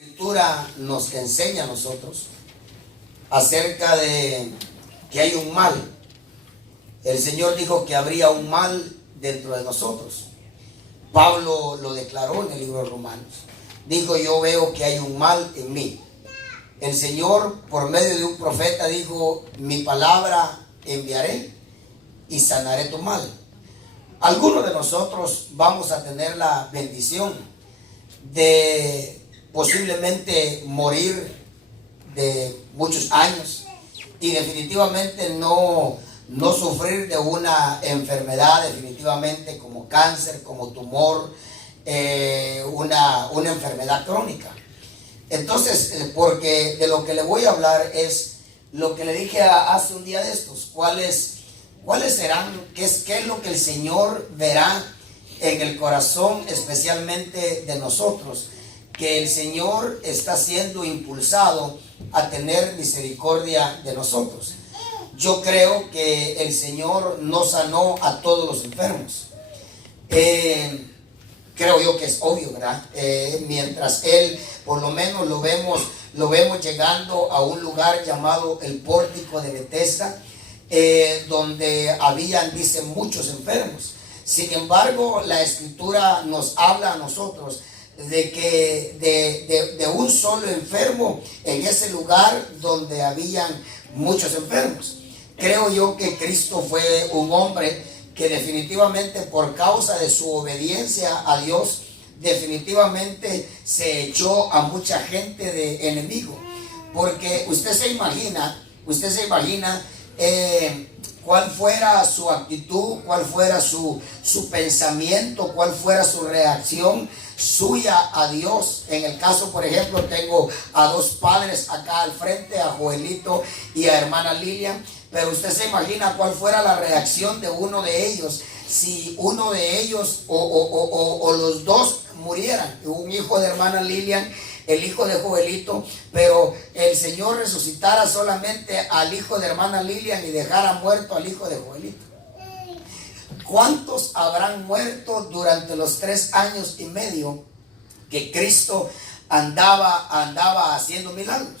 La Escritura nos enseña a nosotros acerca de que hay un mal. El Señor dijo que habría un mal dentro de nosotros. Pablo lo declaró en el libro de Romanos. Dijo: yo veo que hay un mal en mí. El Señor, por medio de un profeta, dijo: mi palabra enviaré y sanaré tu mal. Algunos de nosotros vamos a tener la bendición de posiblemente morir de muchos años y definitivamente no sufrir de una enfermedad, definitivamente como cáncer, como tumor, una enfermedad crónica. Entonces, porque de lo que le voy a hablar es lo que le dije hace un día de estos: cuáles serán, qué es lo que el Señor verá en el corazón, especialmente de nosotros, que el Señor está siendo impulsado a tener misericordia de nosotros. Yo creo que el Señor no sanó a todos los enfermos. Creo yo que es obvio, ¿verdad? Mientras Él, por lo menos lo vemos llegando a un lugar llamado el Pórtico de Betesda, donde habían, dicen, muchos enfermos. Sin embargo, la Escritura nos habla a nosotros de que de un solo enfermo en ese lugar donde habían muchos enfermos. Creo yo que Cristo fue un hombre que definitivamente, por causa de su obediencia a Dios, definitivamente se echó a mucha gente de enemigo. Porque usted se imagina cuál fuera su actitud, cuál fuera su pensamiento, cuál fuera su reacción suya a Dios. En el caso, por ejemplo, tengo a dos padres acá al frente, a Joelito y a hermana Lilian, pero usted se imagina cuál fuera la reacción de uno de ellos si uno de ellos o los dos murieran. Un hijo de hermana Lilian, el hijo de Joelito, pero el Señor resucitara solamente al hijo de hermana Lilian y dejara muerto al hijo de Joelito. ¿Cuántos habrán muerto durante los 3 años y medio que Cristo andaba haciendo milagros?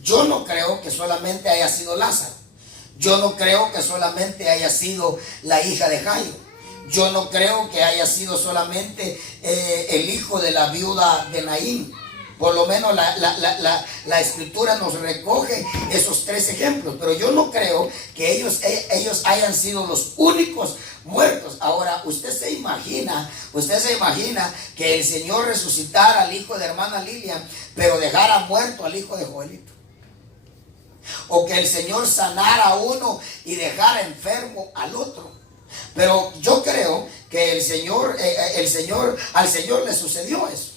Yo no creo que solamente haya sido Lázaro. Yo no creo que solamente haya sido la hija de Jairo. Yo no creo que haya sido solamente el hijo de la viuda de Naín. Por lo menos la Escritura nos recoge esos 3 ejemplos, pero yo no creo que ellos hayan sido los únicos muertos. Ahora, usted se imagina que el Señor resucitara al hijo de hermana Lilian, pero dejara muerto al hijo de Joelito. O que el Señor sanara a uno y dejara enfermo al otro. Pero yo creo que al Señor le sucedió eso.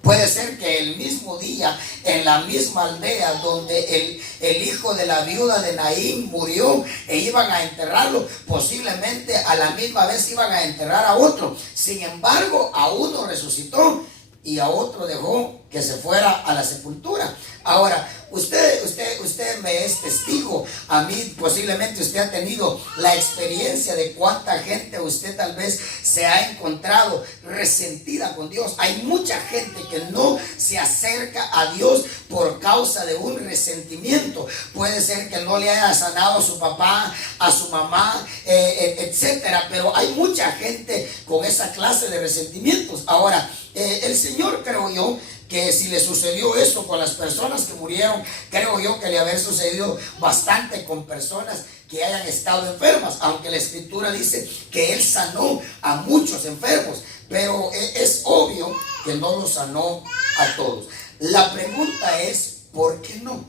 Puede ser que el mismo día, en la misma aldea donde el hijo de la viuda de Naín murió e iban a enterrarlo, posiblemente a la misma vez iban a enterrar a otro. Sin embargo, a uno resucitó y a otro dejó que se fuera a la sepultura. Ahora, usted me es testigo. A mí posiblemente usted ha tenido la experiencia de cuánta gente usted tal vez se ha encontrado resentida con Dios. Hay mucha gente que no se acerca a Dios por causa de un resentimiento. Puede ser que no le haya sanado a su papá, a su mamá, etcétera. Pero hay mucha gente con esa clase de resentimientos. Ahora, el Señor, creo yo, que si le sucedió eso con las personas que murieron, creo yo que le haber sucedido bastante con personas que hayan estado enfermas, aunque la Escritura dice que Él sanó a muchos enfermos, pero es obvio que no los sanó a todos. La pregunta es, ¿por qué no?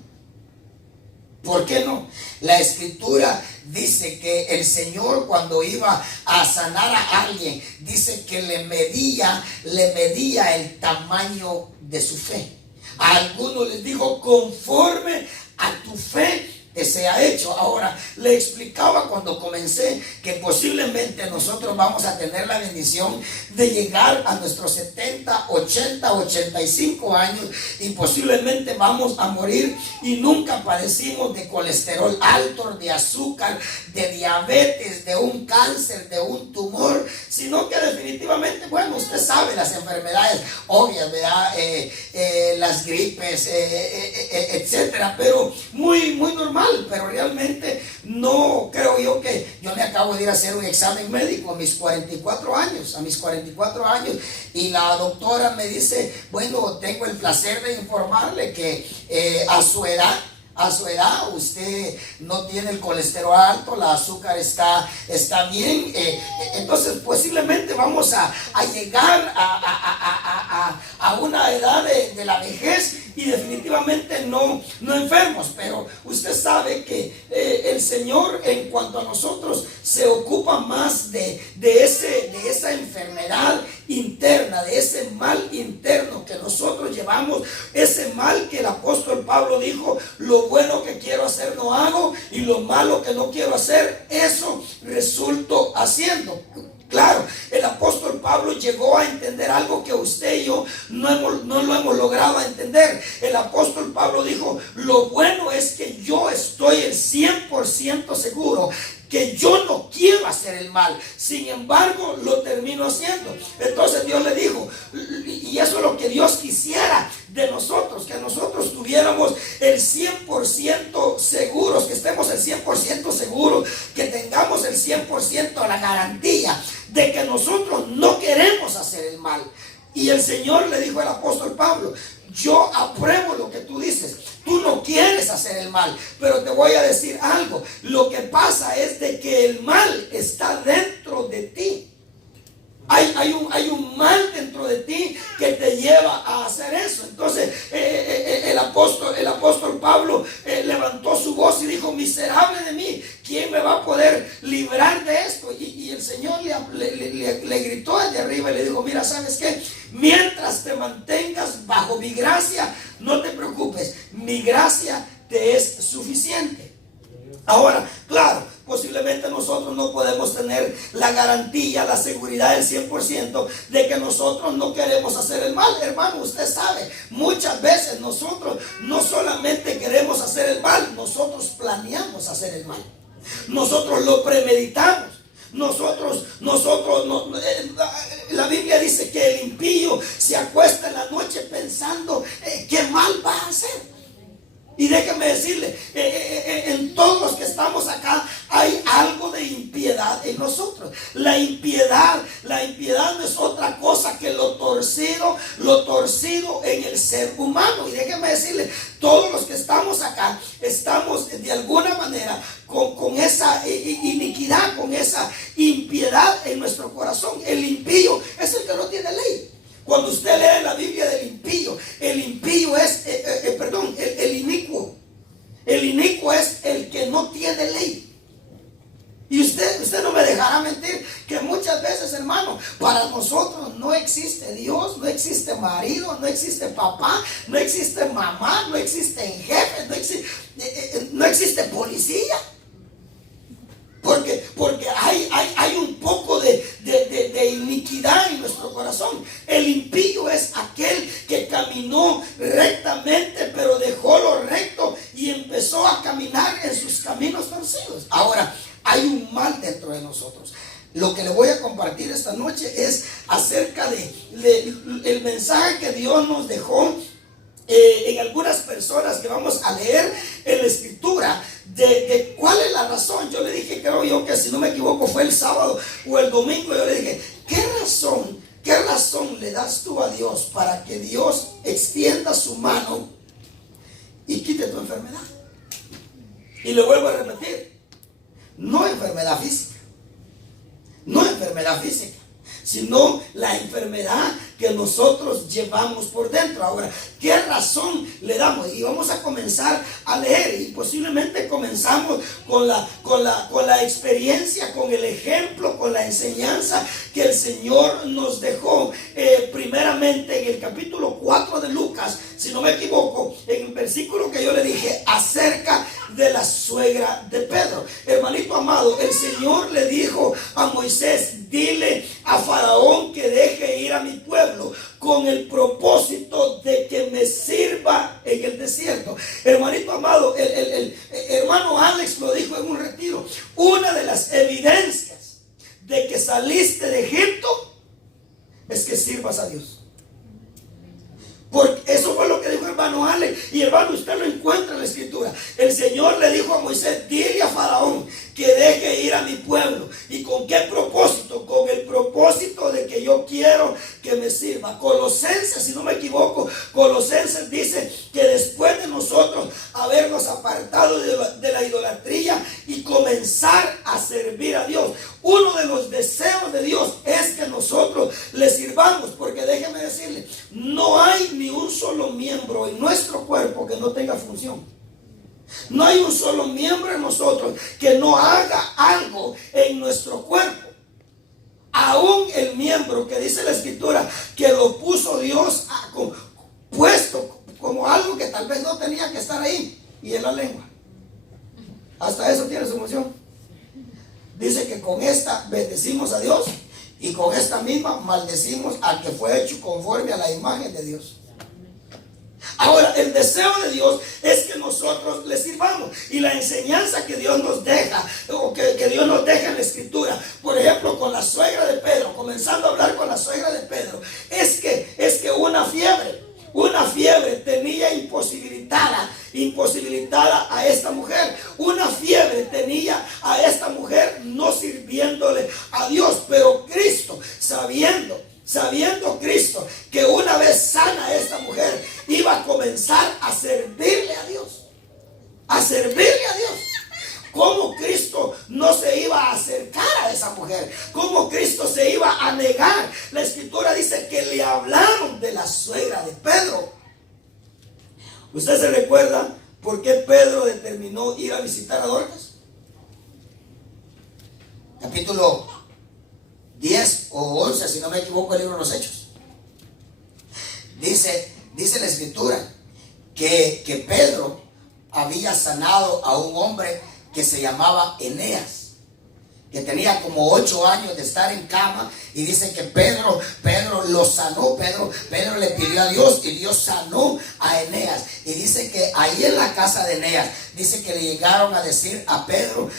¿Por qué no? La Escritura dice que el Señor, cuando iba a sanar a alguien, dice que le medía el tamaño de su fe. A algunos les dijo: conforme a tu fe te sea hecho. Ahora, le explicaba cuando comencé que posiblemente nosotros vamos a tener la bendición de llegar a nuestros 70, 80, 85 años y posiblemente vamos a morir y nunca padecimos de colesterol alto, de azúcar, de diabetes, de un cáncer, de un tumor, sino que definitivamente, bueno, usted sabe las enfermedades obvias, ¿verdad? Las gripes, etcétera, pero muy normal. Pero realmente no creo yo que yo me acabo de ir a hacer un examen médico a mis 44 años, y la doctora me dice, bueno, tengo el placer de informarle que a su edad usted no tiene el colesterol alto, el azúcar está bien, entonces posiblemente vamos a llegar a una edad de la vejez y definitivamente no enfermos. Pero usted sabe que el Señor, en cuanto a nosotros, se ocupa más de esa enfermedad interna, de ese mal interno que nosotros llevamos, ese mal que el apóstol Pablo dijo, lo bueno que quiero hacer no hago y lo malo que no quiero hacer, eso resulto haciendo. Claro, el apóstol Pablo llegó a entender algo que usted y yo no lo hemos logrado entender. El apóstol Pablo dijo, lo bueno es que yo estoy el 100% seguro que yo no quiero hacer el mal, sin embargo lo termino haciendo. Entonces Dios le dijo, y eso es lo que Dios quisiera de nosotros, que nosotros tuviéramos el 100% seguros, que estemos el 100% seguros, que tengamos el 100% la garantía de que nosotros no queremos hacer el mal. Y el Señor le dijo al apóstol Pablo, yo apruebo lo que tú dices, tú no quieres hacer el mal, pero te voy a decir algo, lo que pasa es de que el mal está dentro de ti. Hay un mal dentro de ti que te lleva a hacer eso. Entonces el apóstol Pablo levantó su voz y dijo, miserable de mí, ¿quién me va a poder librar de esto? Y el Señor le gritó desde arriba y le dijo, mira, ¿sabes qué? Mientras te mantengas bajo mi gracia, no te preocupes, mi gracia te es suficiente. Ahora, claro, posiblemente nosotros no podemos tener la garantía, la seguridad del 100% de que nosotros no queremos hacer el mal. Hermano, usted sabe, muchas veces nosotros no solamente queremos hacer el mal, nosotros planeamos hacer el mal. Nosotros lo premeditamos. La Biblia dice que el impío se acuesta en la noche pensando qué mal va a hacer. Y déjeme decirle, en todos los que estamos acá hay algo de impiedad en nosotros. La impiedad no es otra cosa que lo torcido en el ser humano. Y déjeme decirle, todos los que estamos acá estamos de alguna manera con esa iniquidad, con esa impiedad en nuestro corazón. El impío es el que no tiene ley. Cuando usted lee la Biblia del impío, el impío es, el inicuo. El inicuo es el que no tiene ley. Y usted no me dejará mentir que muchas veces, hermano, para nosotros no existe Dios, no existe marido, no existe papá, no existe mamá, no existe jefe, no existe policía. Porque hay un poco de iniquidad en nuestro corazón. El impío es aquel que caminó rectamente, pero dejó lo recto y empezó a caminar en sus caminos torcidos. Ahora, hay un mal dentro de nosotros. Lo que le voy a compartir esta noche es acerca el mensaje que Dios nos dejó en algunas personas que vamos a leer en la escritura de cuál es la razón. Yo le dije, creo yo que si no me equivoco fue el sábado o el domingo, yo le dije, ¿qué razón le das tú a Dios para que Dios extienda su mano y quite tu enfermedad? Y le vuelvo a repetir, no enfermedad física, sino la enfermedad que nosotros llevamos por dentro. Ahora, ¿qué razón le damos? Y vamos a comenzar a leer, y posiblemente comenzamos con la experiencia, con el ejemplo, con la enseñanza que el Señor nos dejó primeramente en el capítulo 4 de Lucas, si no me equivoco, en el versículo que yo le dije acerca de la suegra de Pedro. Hermanito amado, el Señor le dijo a Moisés: dile a Faraón que deje ir a mi pueblo con el propósito de que me sirva en el desierto. Hermanito amado, el hermano Alex lo dijo en un retiro: una de las evidencias de que saliste de Egipto es que sirvas a Dios. Porque eso fue lo que dijo hermano Alex. Y hermano, usted lo encuentra en la escritura. El Señor le dijo a Moisés: dile a Faraón que deje ir a mi pueblo. ¿Y con qué propósito? Con el propósito de que yo quiero que me sirva. Colosenses, si no me equivoco, Colosenses dice que después de nosotros habernos apartado de la idolatría y comenzar a servir a Dios, uno de los deseos de Dios es que nosotros le sirvamos. Porque déjeme decirle, no hay ni un solo miembro en nuestro cuerpo que no tenga función. No hay un solo miembro en nosotros que no haga algo en nuestro cuerpo. Aún el miembro que dice la escritura que lo puso Dios puesto como algo que tal vez no tenía que estar ahí, y es la lengua. Hasta eso tiene su función. Dice que con esta bendecimos a Dios y con esta misma maldecimos al que fue hecho conforme a la imagen de Dios. Ahora, el deseo de Dios es que nosotros le sirvamos. Y la enseñanza que Dios nos deja, o que Dios nos deja en la escritura, por ejemplo, con la suegra de Pedro, comenzando a hablar con la suegra de Pedro, es que una fiebre tenía imposibilitada a esta mujer. Una fiebre tenía a esta mujer no sirviéndole a Dios. Pero Cristo, sabiendo Cristo que una vez sana a esta mujer, iba a comenzar a servirle a Dios. A servirle a Dios. ¿Cómo Cristo no se iba a acercar a esa mujer? ¿Cómo Cristo se iba a negar? La escritura dice que le hablaron de la suegra de Pedro. ¿Usted se recuerda por qué Pedro determinó ir a visitar a Dorcas? Capítulo 10 o 11, si no me equivoco, el libro de los Hechos. Dice la escritura que Pedro había sanado a un hombre que se llamaba Eneas, que tenía como 8 años de estar en cama, y dice que Pedro lo sanó. Pedro le pidió a Dios y Dios sanó a Eneas. Y dice que ahí en la casa de Eneas, dice que le llegaron a decir a Pedro: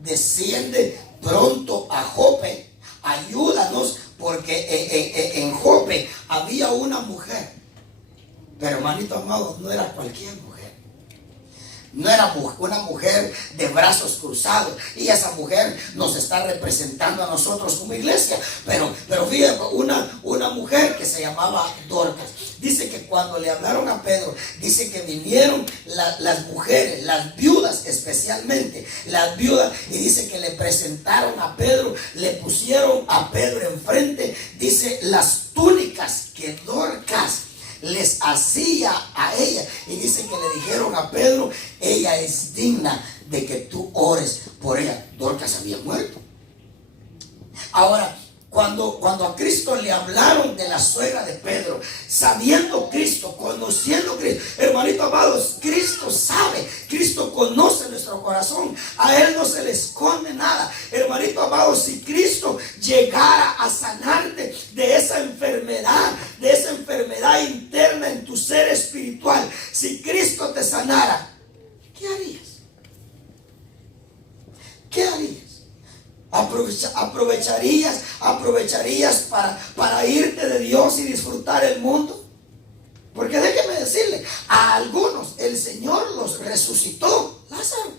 desciende pronto a Jope, ayúdanos, porque en Jope había una mujer. Pero hermanito amado, no era cualquier mujer. No era una mujer de brazos cruzados. Y esa mujer nos está representando a nosotros como iglesia. Pero fíjate, una mujer que se llamaba Dorcas. Dice que cuando le hablaron a Pedro, dice que vinieron las mujeres, las viudas especialmente, las viudas, y dice que le presentaron a Pedro, le pusieron a Pedro enfrente, dice, las túnicas que Dorcas les hacía a ella, y dice que le dijeron a Pedro: ella es digna de que tú ores por ella. Dorcas había muerto. Ahora, cuando a Cristo le hablaron de la suegra de Pedro, sabiendo Cristo, conociendo Cristo, hermanito amados, Cristo sabe, Cristo conoce nuestro corazón, a Él no se le esconde nada. Hermanito amado, si Cristo llegara a sanarte de esa enfermedad interna en tu ser espiritual, si Cristo te sanara, ¿qué harías? ¿Qué harías? ¿Aprovecharías para irte de Dios y disfrutar el mundo? Porque déjeme decirle, a algunos el Señor los resucitó. Lázaro,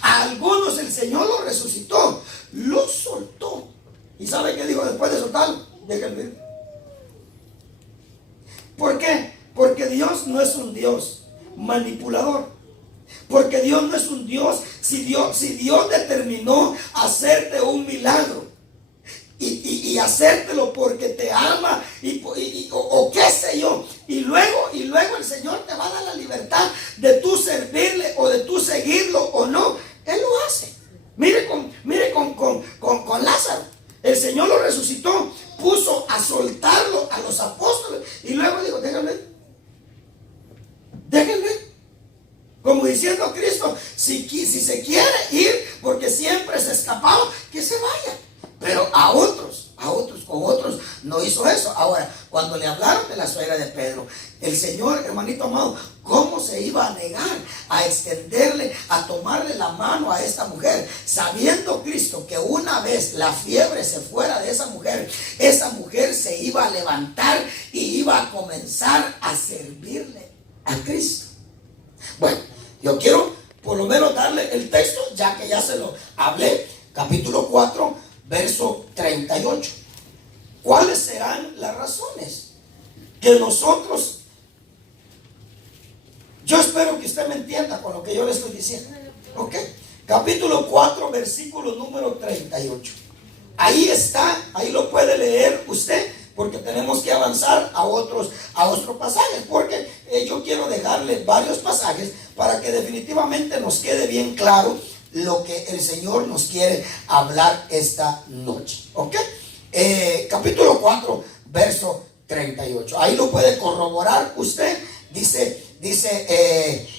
a algunos el Señor los resucitó, los soltó. ¿Y sabe qué dijo después de soltarlo? Déjenme ir. ¿Por qué? Porque Dios no es un Dios manipulador. Porque Dios no es un Dios. Si Dios determinó hacerte un milagro y hacértelo porque te ama o qué sé yo, y luego el Señor te va a dar la libertad de tú servirle o de tú seguirlo o no, Él lo hace. Mire con Lázaro. El Señor lo resucitó, puso a soltarlo a los apóstoles y luego dijo: déjenme. Como diciendo Cristo, si se quiere ir, porque siempre se escapaba, que se vaya. Pero con otros no hizo eso. Ahora, cuando le hablaron de la suegra de Pedro, el Señor, hermanito amado, ¿cómo se iba a negar a extenderle, a tomarle la mano a esta mujer? Sabiendo Cristo que una vez la fiebre se fuera de esa mujer se iba a levantar y iba a comenzar a servirle a Cristo. Bueno, yo quiero por lo menos darle el texto, ya que ya se lo hablé. Capítulo 4, verso 38. ¿Cuáles serán las razones que nosotros... Yo espero que usted me entienda con lo que yo le estoy diciendo. ¿Ok? Capítulo 4, versículo número 38. Ahí está, ahí lo puede leer usted, porque tenemos que avanzar a otros pasajes, porque yo quiero dejarle varios pasajes para que definitivamente nos quede bien claro lo que el Señor nos quiere hablar esta noche. ¿Ok? Capítulo 4, verso 38. Ahí lo puede corroborar usted. Dice,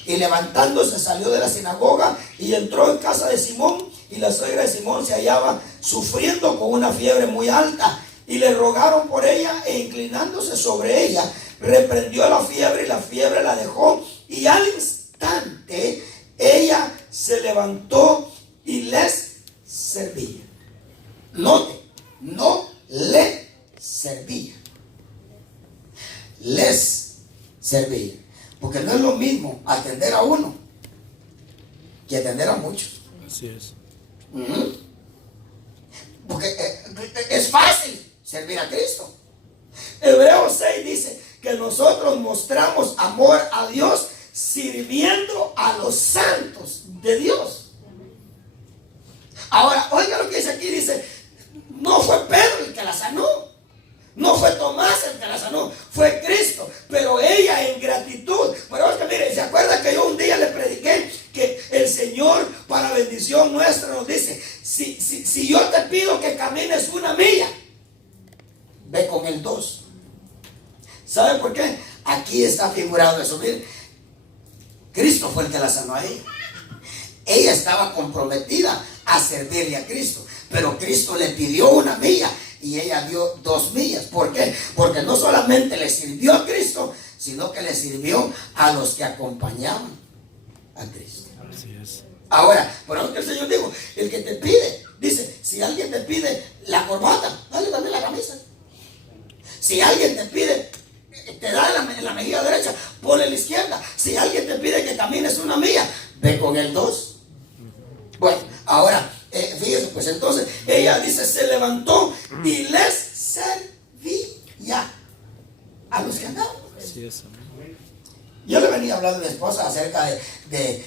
y levantándose salió de la sinagoga y entró en casa de Simón, y la suegra de Simón se hallaba sufriendo con una fiebre muy alta, y le rogaron por ella, e inclinándose sobre ella, reprendió la fiebre, y la fiebre la dejó, y al instante ella se levantó y les servía. Note, no le servía, les servía. Porque no es lo mismo atender a uno que atender a muchos. Así es. Porque es fácil servir a Cristo. Hebreos 6 dice que nosotros mostramos amor a Dios sirviendo a los santos de Dios. Ahora, oiga lo que dice aquí, dice, no fue Pedro el que la sanó, no fue Tomás el que la sanó, fue Cristo. Pero ella en gratitud. Pero es que mire, ¿se acuerda que yo un día le prediqué que el Señor para bendición nuestra nos dice, si yo te pido que camines 1 milla, ve con el 2? ¿Sabe por qué? Aquí está figurado eso. Mire, Cristo fue el que la sanó a ella. Ella estaba comprometida a servirle a Cristo, pero Cristo le pidió 1 milla y ella dio 2 millas. ¿Por qué? Porque no solamente le sirvió a Cristo, sino que le sirvió a los que acompañaban a Cristo. Así es. Ahora, por eso que el Señor dijo, el que te pide, dice, si alguien te pide la corbata, dale también la camisa. Si alguien te pide, te da en la mejilla derecha, ponle la izquierda. Si alguien te pide que camines 1 milla, ve con el 2. Bueno, ahora, fíjese, pues entonces, ella dice, se levantó y les servía a los que andaban. Así es. Yo le venía hablando a mi esposa acerca le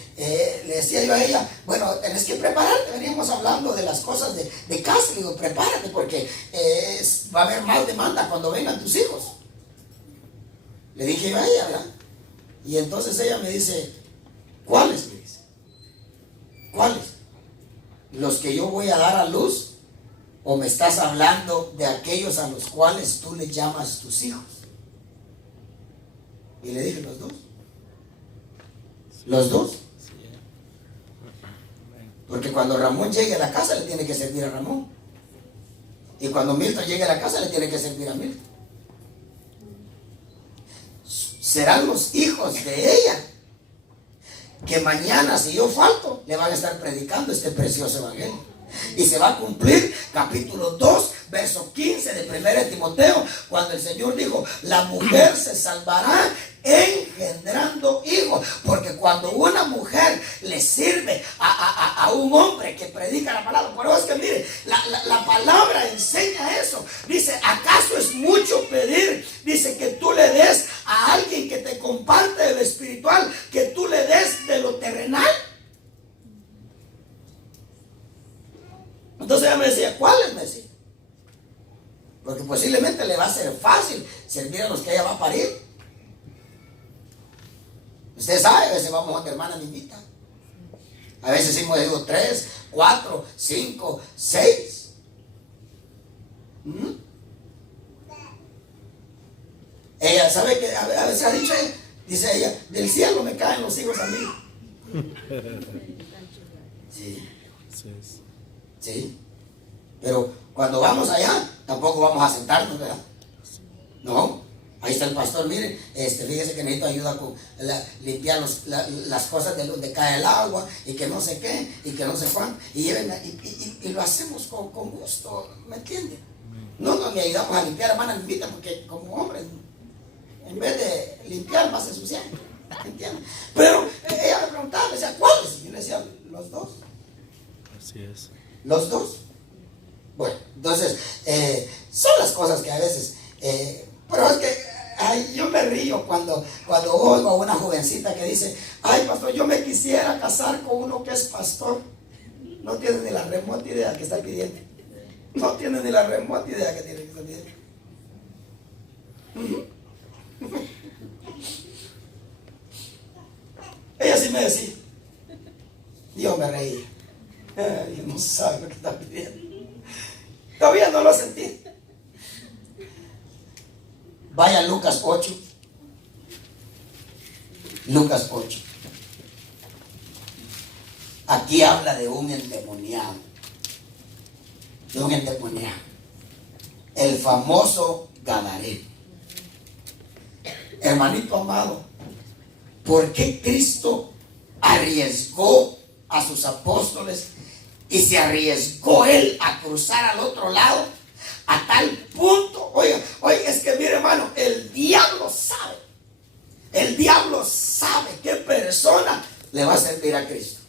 decía yo a ella, bueno, tenés que prepararte. Veníamos hablando de las cosas de casa. Le digo, prepárate porque va a haber más demanda cuando vengan tus hijos. Le dije yo a ella, ¿verdad? Y entonces ella me dice, ¿cuáles? Me dice, ¿cuáles? ¿Los que yo voy a dar a luz? ¿O me estás hablando de aquellos a los cuales tú le llamas tus hijos? Y le dije, los dos. Los dos. Porque cuando Ramón llegue a la casa le tiene que servir a Ramón. Y cuando Milton llegue a la casa le tiene que servir a Milton. Serán los hijos de ella que mañana, si yo falto, le van a estar predicando este precioso evangelio. Y se va a cumplir capítulo 2, verso 15 de 1 Timoteo, cuando el Señor dijo, la mujer se salvará engendrando hijos. Porque cuando una mujer le sirve a un hombre que predica la palabra, por eso es que mire, la palabra enseña eso. Dice, ¿acaso es mucho pedir? Dice que tú le des a alguien que te comparte de lo espiritual, que tú le des de lo terrenal. Entonces ella me decía, ¿cuáles? Me decía, porque posiblemente le va a ser fácil servir a los que ella va a parir. Usted sabe, a veces vamos a otra hermana, me invita. A veces hemos ido 3, 4, 5, 6. Ella sabe que a veces ha dicho, dice ella, del cielo me caen los hijos a mí. Sí, Sí. sí. Pero cuando vamos allá, tampoco vamos a sentarnos, ¿verdad? No. Ahí está el pastor, miren, fíjese que necesito ayuda con limpiar las cosas de donde cae el agua y que no sé qué, y que no sé cuánto. Y lo hacemos con gusto, ¿me entiende? No nos le ayudamos a limpiar, hermana, me invita porque como hombre, en vez de limpiar, más ensuciar. ¿Entiendes? Pero ella me preguntaba, me decía, ¿cuáles? Y yo le decía, los dos. Así es. Los dos. Bueno, entonces, son las cosas que a veces, pero es que yo me río cuando oigo a una jovencita que dice, ay pastor, yo me quisiera casar con uno que es pastor. No tiene ni la remota idea que está pidiendo. No tiene ni la remota idea que tiene que estar pidiendo. Ella sí me decía. Yo me reí. Ay, no sabe lo que está pidiendo. Todavía no lo sentí. Vaya a Lucas 8. Lucas 8. Aquí habla de un endemoniado. De un endemoniado. El famoso Gadareno. Hermanito amado, ¿por qué Cristo arriesgó a sus apóstoles y se arriesgó él a cruzar al otro lado? A tal punto, oiga, es que mire hermano, el diablo sabe qué persona le va a servir a Cristo.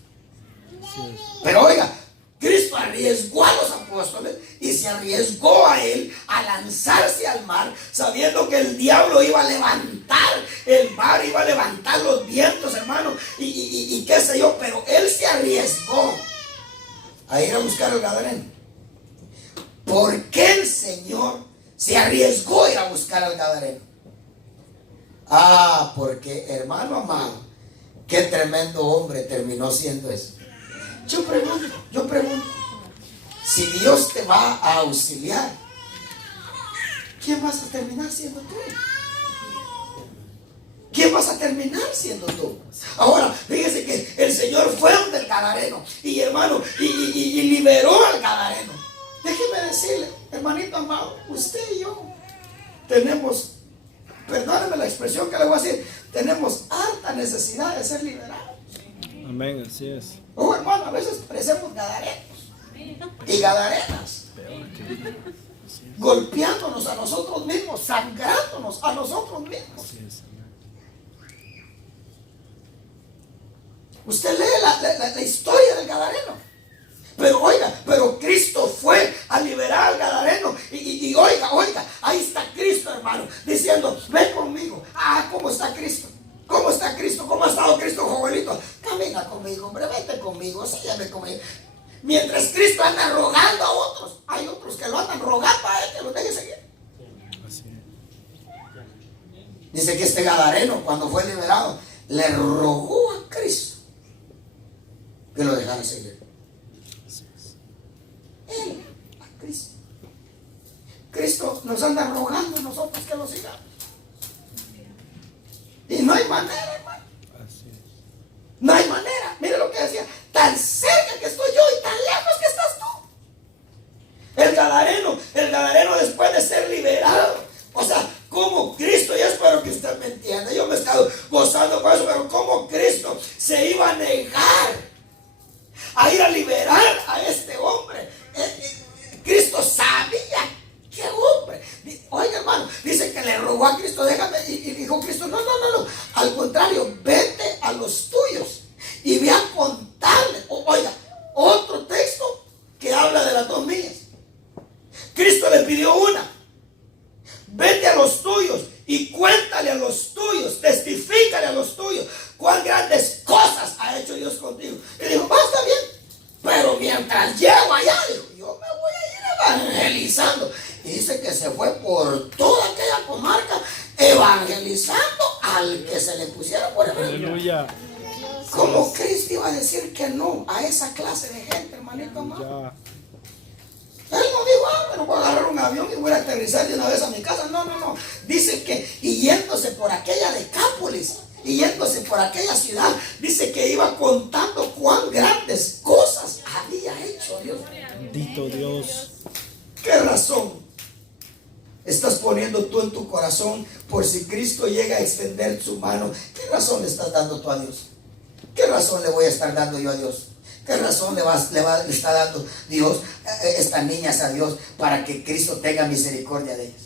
Pero oiga, Cristo arriesgó a los apóstoles y se arriesgó a él a lanzarse al mar, sabiendo que el diablo iba a levantar el mar, iba a levantar los vientos, hermano, y qué sé yo, pero él se arriesgó a ir a buscar al Gadareno. ¿Por qué el Señor se arriesgó a ir a buscar al Gadareno? Porque hermano amado, qué tremendo hombre terminó siendo eso. Yo pregunto, si Dios te va a auxiliar, ¿quién vas a terminar siendo tú? ¿Quién vas a terminar siendo tú? Ahora, fíjese que el Señor fue donde el Gadareno, y hermano, y liberó al Gadareno. Déjeme decirle, hermanito amado, usted y yo tenemos, perdóneme la expresión que le voy a decir, tenemos harta necesidad de ser liberados. Amén, así es. Oh, hermano, a veces parecemos gadarenos y gadarenas, golpeándonos a nosotros mismos, sangrándonos a nosotros mismos. Así es. Usted lee la historia del Gadareno. Pero oiga, pero Cristo fue a liberar al Gadareno. Y oiga, ahí está Cristo, hermano, diciendo, ven conmigo. ¿Cómo está Cristo? ¿Cómo está Cristo? ¿Cómo ha estado Cristo, jovenito? Camina conmigo, hombre, vete conmigo, sígueme conmigo. Mientras Cristo anda rogando a otros, hay otros que lo andan rogando a él que lo deje seguir. Así es. Dice que este Gadareno, cuando fue liberado, le rogó a Cristo que lo dejara seguir. Él, a Cristo. Cristo nos anda rogando a nosotros que lo sigamos. Y no hay manera, hermano. Así es. No hay manera. Mire lo que decía. Tan cerca que estoy yo y tan lejos que estás tú. El Gadareno después de ser liberado. O sea, como Cristo, y espero que usted me entienda. Yo me he estado gozando con eso, pero como Cristo se iba a negar a ir a liberar a este hombre. Cristo sabía qué hombre. Oiga, hermano, dice que le rogó a Cristo, déjame, y dijo Cristo, no. Al contrario, vete a los tuyos y ve a contarle. Oiga, otro texto que habla de las 2 millas. Cristo le pidió una. Vete a los tuyos y cuéntale a los tuyos, testifícale a los tuyos cuán grandes cosas ha hecho Dios contigo. Y dijo, está bien, pero mientras llego allá, dijo, yo me voy a ir evangelizando. Y dice que se fue por toda aquella comarca evangelizando al que se le pusiera por el. Aleluya. ¿Cómo Cristo iba a decir que no a esa clase de gente, hermanito amado? Ya. Él no dijo, bueno, voy a agarrar un avión y voy a aterrizar de una vez a mi casa. No. Dice que, y yéndose por aquella Decápolis, y yéndose por aquella ciudad, dice que iba contando cuán grandes cosas había hecho Dios. Bendito Dios. ¿Qué razón estás poniendo tú en tu corazón por si Cristo llega a extender su mano? ¿Qué razón le estás dando tú a Dios? ¿Qué razón le voy a estar dando yo a Dios? ¿Qué razón le está dando Dios, estas niñas a Dios, para que Cristo tenga misericordia de ellas?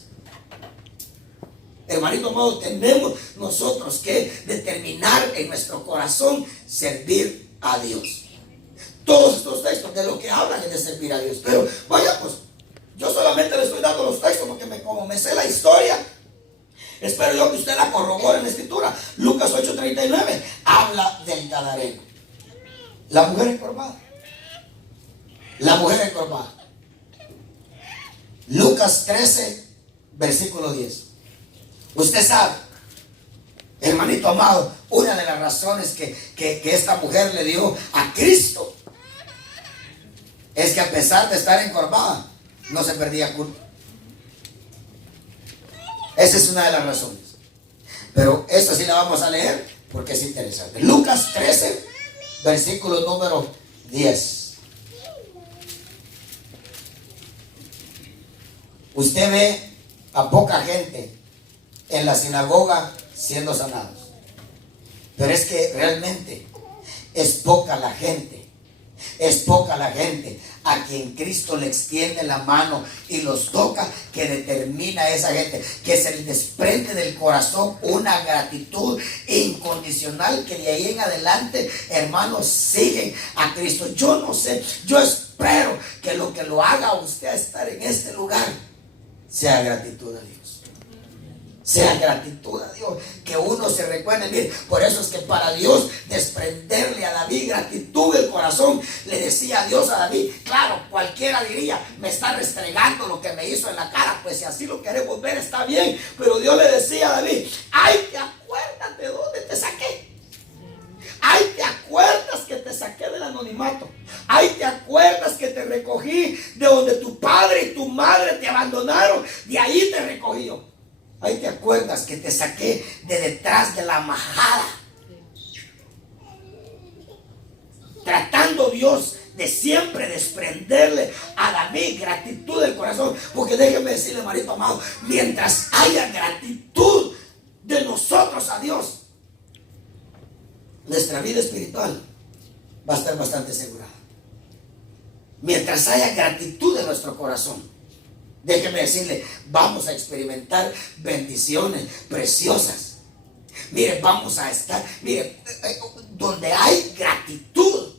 Hermanito amado, tenemos nosotros que determinar en nuestro corazón servir a Dios. Todos estos textos de lo que hablan es de servir a Dios. Pero vaya, pues yo solamente le estoy dando los textos porque como me sé la historia, espero yo que usted la corrobore en la escritura. Lucas 8:39 habla del Gadareno. La mujer encorvada. La mujer encorvada. Lucas 13, versículo 10. Usted sabe, hermanito amado, una de las razones que esta mujer le dio a Cristo es que a pesar de estar encorvada, no se perdía culto. Esa es una de las razones. Pero esta sí la vamos a leer porque es interesante. Lucas 13, versículo número 10. Usted ve a poca gente en la sinagoga siendo sanados. Pero es que realmente es poca la gente a quien Cristo le extiende la mano y los toca, que determina a esa gente, que se les desprende del corazón una gratitud incondicional, que de ahí en adelante, hermanos, siguen a Cristo. Yo no sé, yo espero que lo haga a usted a estar en este lugar sea gratitud a Dios. Sea gratitud a Dios, que uno se recuerde. Mire, por eso es que para Dios desprenderle a David gratitud del corazón, le decía a Dios a David, claro, cualquiera diría, me está restregando lo que me hizo en la cara. Pues si así lo queremos ver está bien, pero Dios le decía a David, ay, ¿te acuerdas de dónde te saqué? Ay, ¿te acuerdas que te saqué del anonimato? Ay, ¿te acuerdas que te recogí de donde tu padre y tu madre te abandonaron? De ahí te recogí yo. Ahí te acuerdas que te saqué de detrás de la majada. Tratando Dios de siempre desprenderle a David gratitud del corazón. Porque déjeme decirle, hermanito amado, mientras haya gratitud de nosotros a Dios, nuestra vida espiritual va a estar bastante asegurada. Mientras haya gratitud en nuestro corazón, déjeme decirle, vamos a experimentar bendiciones preciosas. Mire, vamos a estar, mire, donde hay gratitud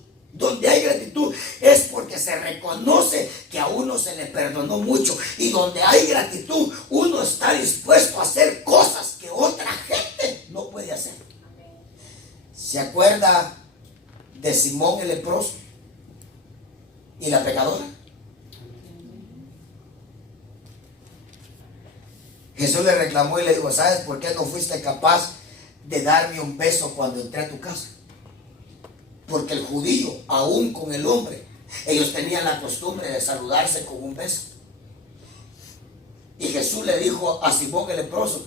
es porque se reconoce que a uno se le perdonó mucho. Y donde hay gratitud, uno está dispuesto a hacer cosas que otra gente no puede hacer. ¿Se acuerda de Simón el leproso y la pecadora? Jesús le reclamó y le dijo, ¿sabes por qué no fuiste capaz de darme un beso cuando entré a tu casa? Porque el judío, aún con el hombre, ellos tenían la costumbre de saludarse con un beso. Y Jesús le dijo a Simón el leproso,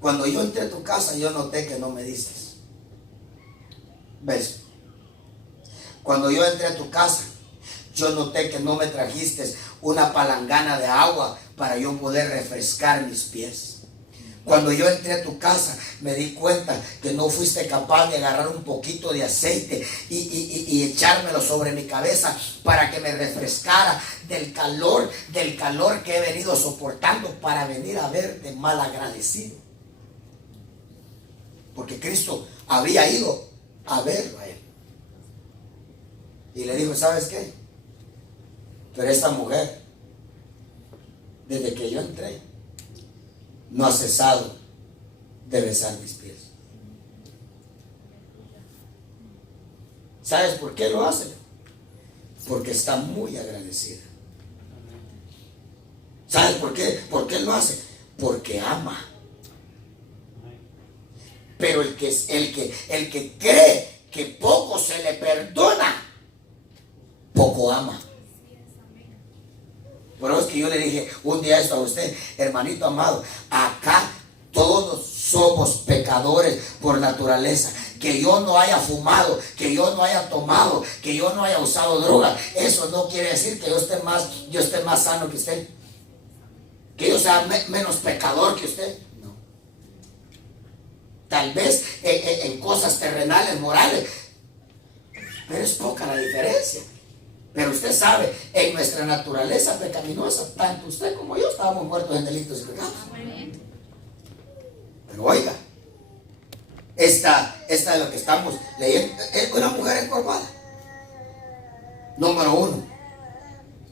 cuando yo entré a tu casa, yo noté que no me diste beso. Cuando yo entré a tu casa, yo noté que no me trajiste una palangana de agua para yo poder refrescar mis pies. Cuando yo entré a tu casa, me di cuenta que no fuiste capaz de agarrar un poquito de aceite y echármelo sobre mi cabeza para que me refrescara del calor que he venido soportando para venir a verte mal agradecido. Porque Cristo había ido a verlo a él. Y le dijo, ¿sabes qué? Pero esta mujer, desde que yo entré, no ha cesado de besar mis pies. ¿Sabes por qué lo hace? Porque está muy agradecida. ¿Sabes por qué? ¿Por qué lo hace? Porque ama. Pero el que cree que poco se le perdona, poco ama. Por eso es que yo le dije un día esto a usted, hermanito amado, acá todos somos pecadores por naturaleza. Que yo no haya fumado, que yo no haya tomado, que yo no haya usado droga, eso no quiere decir que yo esté más sano que usted, que yo sea menos pecador que usted. No. Tal vez en cosas terrenales, morales, pero es poca la diferencia. Pero usted sabe, en nuestra naturaleza pecaminosa, tanto usted como yo estábamos muertos en delitos y pecados. Pero oiga, esta es lo que estamos leyendo. Es una mujer encorvada. Número uno,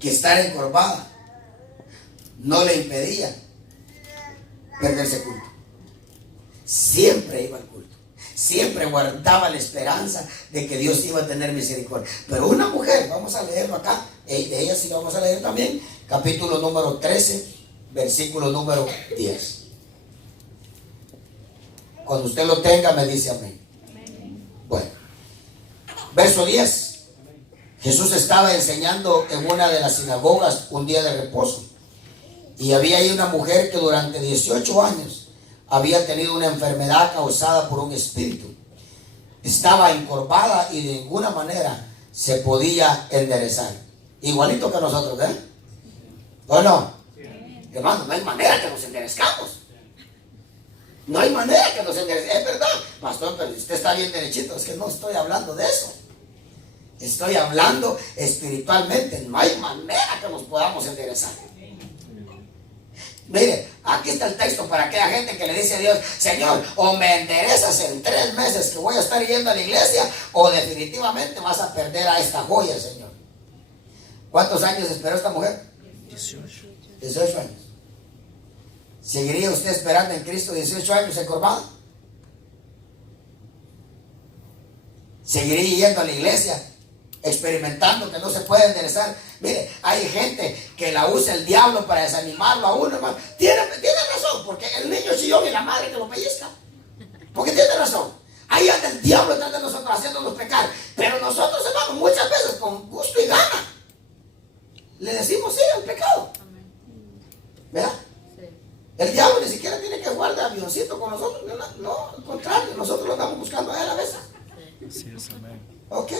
que estar encorvada no le impedía perderse culto. Siempre iba al culto. Siempre guardaba la esperanza de que Dios iba a tener misericordia. Pero una mujer, vamos a leerlo acá, de ella sí lo vamos a leer también, capítulo número 13, versículo número 10. Cuando usted lo tenga, me dice amén. Bueno, verso 10. Jesús estaba enseñando en una de las sinagogas un día de reposo. Y había ahí una mujer que durante 18 años había tenido una enfermedad causada por un espíritu. Estaba encorvada y de ninguna manera se podía enderezar. Igualito que nosotros, ¿eh? ¿O no? Hermano, no hay manera que nos enderezcamos. No hay manera que nos enderezcamos. Es verdad, pastor, pero usted está bien derechito. Es que no estoy hablando de eso. Estoy hablando espiritualmente. No hay manera que nos podamos enderezar. Mire, aquí está el texto para aquella gente que le dice a Dios: Señor, o me enderezas en 3 meses que voy a estar yendo a la iglesia, o definitivamente vas a perder a esta joya, Señor. ¿Cuántos años esperó esta mujer? 18 años. ¿Seguiría usted esperando en Cristo 18 años encorvado? ¿Seguiría yendo a la iglesia experimentando que no se puede enderezar? Mire, hay gente que la usa el diablo para desanimarlo a uno, hermano. Tiene razón, porque el niño chillón y la madre que lo pellizca. Porque tiene razón. Ahí anda el diablo detrás de nosotros haciéndonos pecar. Pero nosotros, hermano, muchas veces con gusto y gana le decimos sí al pecado. ¿Verdad? El diablo ni siquiera tiene que jugar de avioncito con nosotros. No, al contrario, nosotros lo estamos buscando a él a veces. Así es, amén. ¿Ok?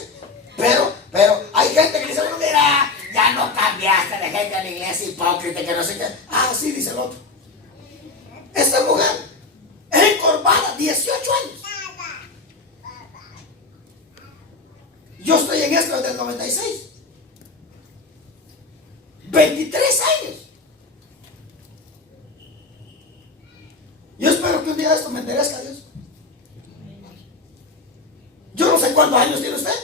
Pero hay gente que dice: mira, ya no cambiaste de gente a la iglesia, hipócrita, que no sé qué. Ah, sí, dice el otro. Esta mujer es encorvada, 18 años. Yo estoy en esto desde el 96. 23 años. Yo espero que un día esto me enderezca, Dios. Yo no sé cuántos años tiene usted,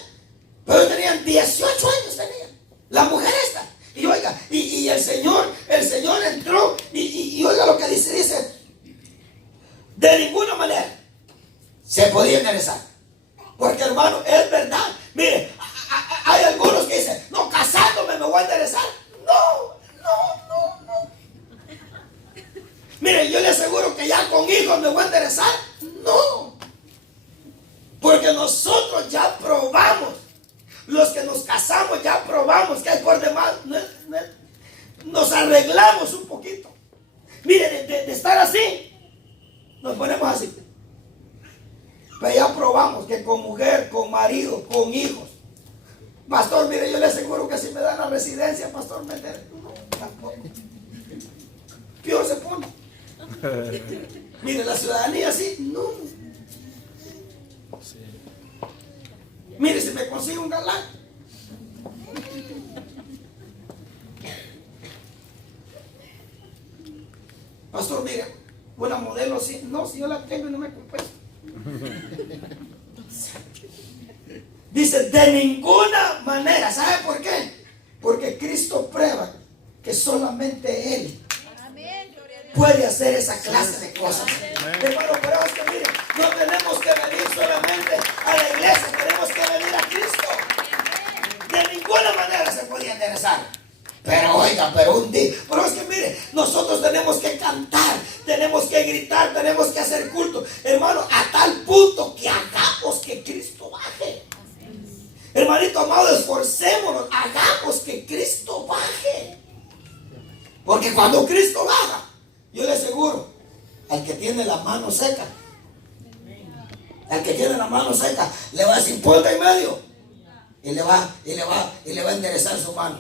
pero tenían 18 años tenía la mujer esta. Y oiga, y el Señor entró y oiga lo que dice, de ninguna manera se podía enderezar. Porque, hermano, es verdad. Mire, hay algunos que dicen: no, casándome me voy a enderezar. No. Mire, yo le aseguro que ya con hijos me voy a enderezar. No. Porque nosotros ya probamos. Los que nos casamos ya probamos que hay por demás. Nos arreglamos un poquito. Mire, de estar así, nos ponemos así. Pero ya probamos que con mujer, con marido, con hijos. Pastor, mire, yo le aseguro que si me dan la residencia, pastor, no, tampoco. Peor se pone. Mire, la ciudadanía sí, no. Mire, si me consigo un galán. Pastor, mire, una modelo sí. No, si yo la tengo y no me compensa. Dice: de ninguna manera. ¿Sabe por qué? Porque Cristo prueba que solamente Él puede hacer esa clase de cosas. Hermano, pero es que mire, no tenemos que venir solamente a la iglesia, tenemos que venir a Cristo. De ninguna manera se podía enderezar. Pero oiga, pero es que mire, nosotros tenemos que cantar, tenemos que gritar, tenemos que hacer culto, hermano, a tal punto que hagamos que Cristo baje. Hermanito amado, esforcémonos, hagamos que Cristo baje. Porque cuando Cristo baja, yo le aseguro, al que tiene la mano seca, Al que tiene la mano seca, le va a decir, ponte en medio. Y le va a enderezar su mano.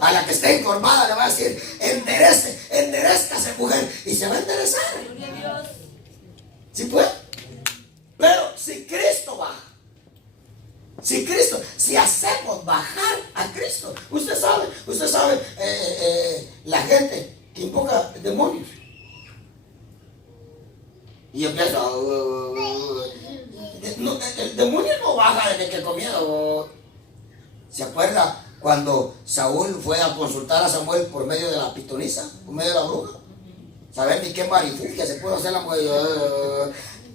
A la que esté encorvada le va a decir, enderezcase mujer. Y se va a enderezar. ¿Sí puede? Pero si Cristo baja, si hacemos bajar a Cristo, usted sabe, la gente que invoca demonios. Y empieza, el demonio no baja desde que comienza. ¿Se acuerda cuando Saúl fue a consultar a Samuel por medio de la pitonisa, por medio de la bruja? Saber ni qué marifugia se puede hacer la mujer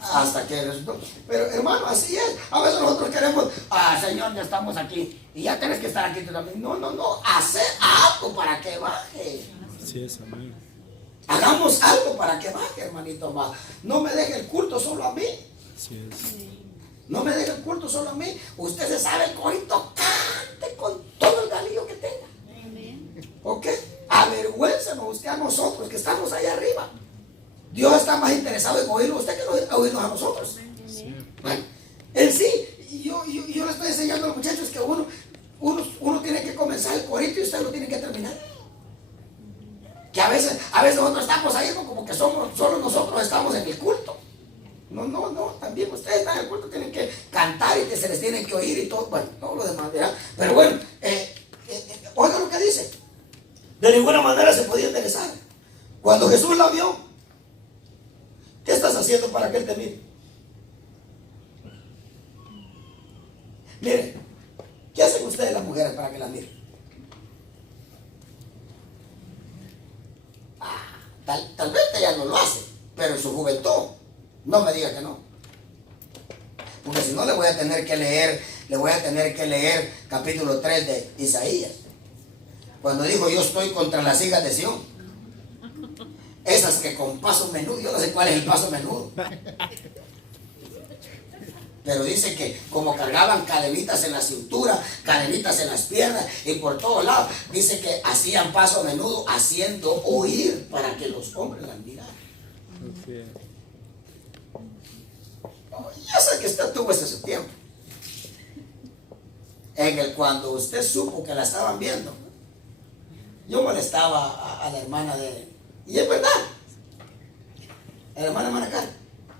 hasta que resultó. Pero hermano, así es. A veces nosotros queremos, Señor, ya estamos aquí y ya tienes que estar aquí tú también. No, hacer algo para que baje. Así es, amén. Hagamos algo para que baje, hermanito más. No me deje el culto solo a mí. Así es. No me deje el culto solo a mí. Usted se sabe el corito, cante con todo el galillo que tenga. ¿Ok? Avergüéncenos usted a nosotros que estamos ahí arriba. Dios está más interesado en oírlo a usted que oírnos a nosotros. Sí. Bueno, en sí, yo le estoy enseñando a los muchachos que uno tiene que comenzar el corito y usted lo tiene que terminar. Que a veces nosotros estamos ahí como que solo nosotros estamos en el culto. No, también ustedes están en el culto, tienen que cantar y que se les tienen que oír y todo, bueno, todo lo demás, ¿verdad? Pero bueno, oiga lo que dice. De ninguna manera se podía enderezar. Cuando Jesús la vio, ¿qué estás haciendo para que Él te mire? Miren, ¿qué hacen ustedes las mujeres para que la miren? Tal vez ella no lo hace, pero en su juventud, no me diga que no. Porque si no le voy a tener que leer capítulo 3 de Isaías. Cuando dijo, yo estoy contra las hijas de Sión. Esas que con paso menudo, yo no sé cuál es el paso menudo. Pero dice que como cargaban cadenitas en la cintura, cadenitas en las piernas y por todos lados, dice que hacían paso menudo haciendo huir para que los hombres las miraran. Así es. Yo sé que usted tuvo ese su tiempo en el cuando usted supo que la estaban viendo. Yo molestaba a la hermana de él. Y es verdad. A la hermana Manacar,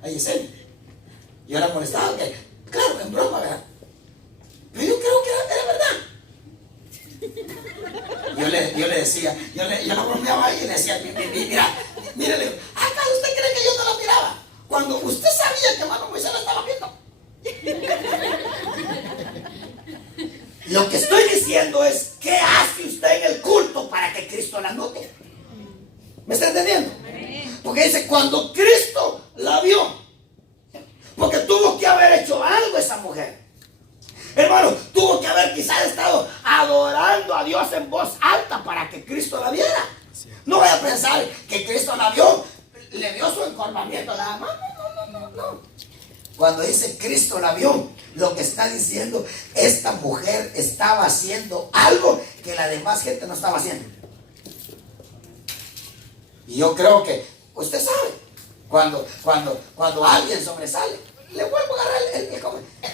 a Yesenia. Yo la molestaba, que, claro, en broma, ¿verdad? Pero yo creo que era verdad. Yo le decía, yo la bromeaba ahí y le decía, mira, le digo, ¿acaso usted cree que yo no la miraba? Cuando usted sabía que hermano Moisés la estaba viendo. Lo que estoy diciendo es, ¿qué hace usted en el culto para que Cristo la note? ¿Me está entendiendo? Porque dice, cuando Cristo la vio, porque tuvo que haber hecho algo esa mujer. Hermano, tuvo que haber quizás estado adorando a Dios en voz alta para que Cristo la viera. No vaya a pensar que Cristo la vio, le dio su encorvamiento nada más. No. Cuando dice Cristo la vio, lo que está diciendo, esta mujer estaba haciendo algo que la demás gente no estaba haciendo. Y yo creo que, usted sabe, cuando alguien sobresale, le vuelvo a agarrar el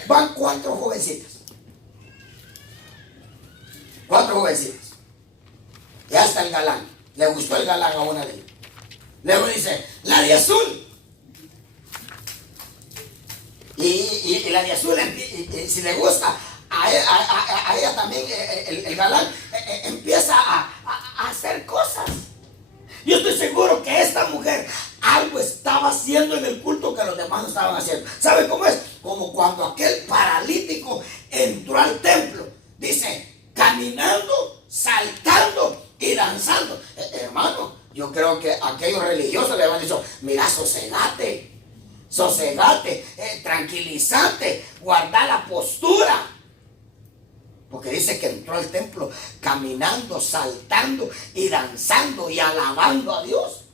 van 4 jovencitas. 4 jovencitas. Ya está el galán. Le gustó el galán a una de ellas. Luego dice, la de azul. Y la de azul, si le gusta a ella también, el galán empieza a hacer cosas. Yo estoy seguro que esta mujer algo estaba haciendo en el culto que los demás no estaban haciendo. ¿Sabe cómo es? Como cuando aquel paralítico entró al templo. Dice, caminando, saltando y danzando. Hermano, yo creo que aquellos religiosos le habían dicho, mira, sosegate, tranquilízate, guarda la postura. Porque dice que entró al templo caminando, saltando y danzando y alabando a Dios.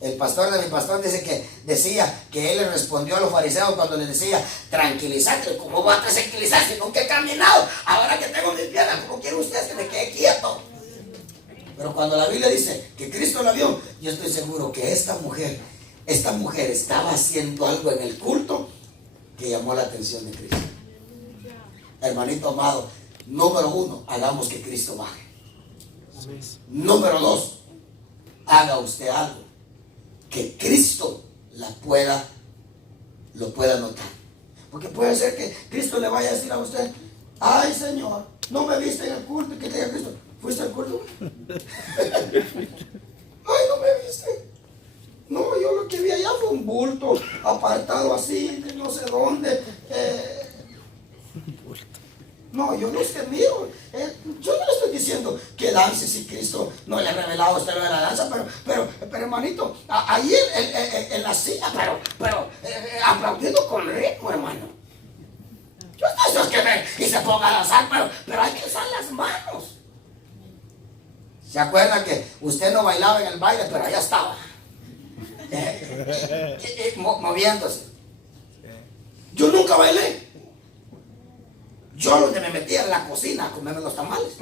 El pastor de mi pastor decía que él le respondió a los fariseos cuando les decía, tranquilízate. ¿Cómo voy a tranquilizarse? Nunca he caminado. Ahora que tengo mis piernas, ¿cómo quiere usted que me quede quieto? Pero cuando la Biblia dice que Cristo la vio, yo estoy seguro que esta mujer estaba haciendo algo en el culto que llamó la atención de Cristo. Hermanito amado, número 1, hagamos que Cristo baje. Número 2, haga usted algo que Cristo lo pueda notar. Porque puede ser que Cristo le vaya a decir a usted: ay, Señor, no me viste en el culto. Y que le diga a Cristo: ¿fuiste al culto? Ay, no me viste. No, yo lo que vi allá fue un bulto apartado así, de no sé dónde. No, yo no es que miro. Yo no le estoy diciendo que dance si Cristo no le ha revelado a usted lo de la danza, pero hermanito, ahí en la silla, pero aplaudiendo con ritmo, hermano. Yo no sé que ven y se ponga a danzar, pero hay que usar las manos. ¿Se acuerdan que usted no bailaba en el baile, pero allá estaba? Moviéndose. Yo nunca bailé. Yo donde me metía en la cocina a comerme los tamales.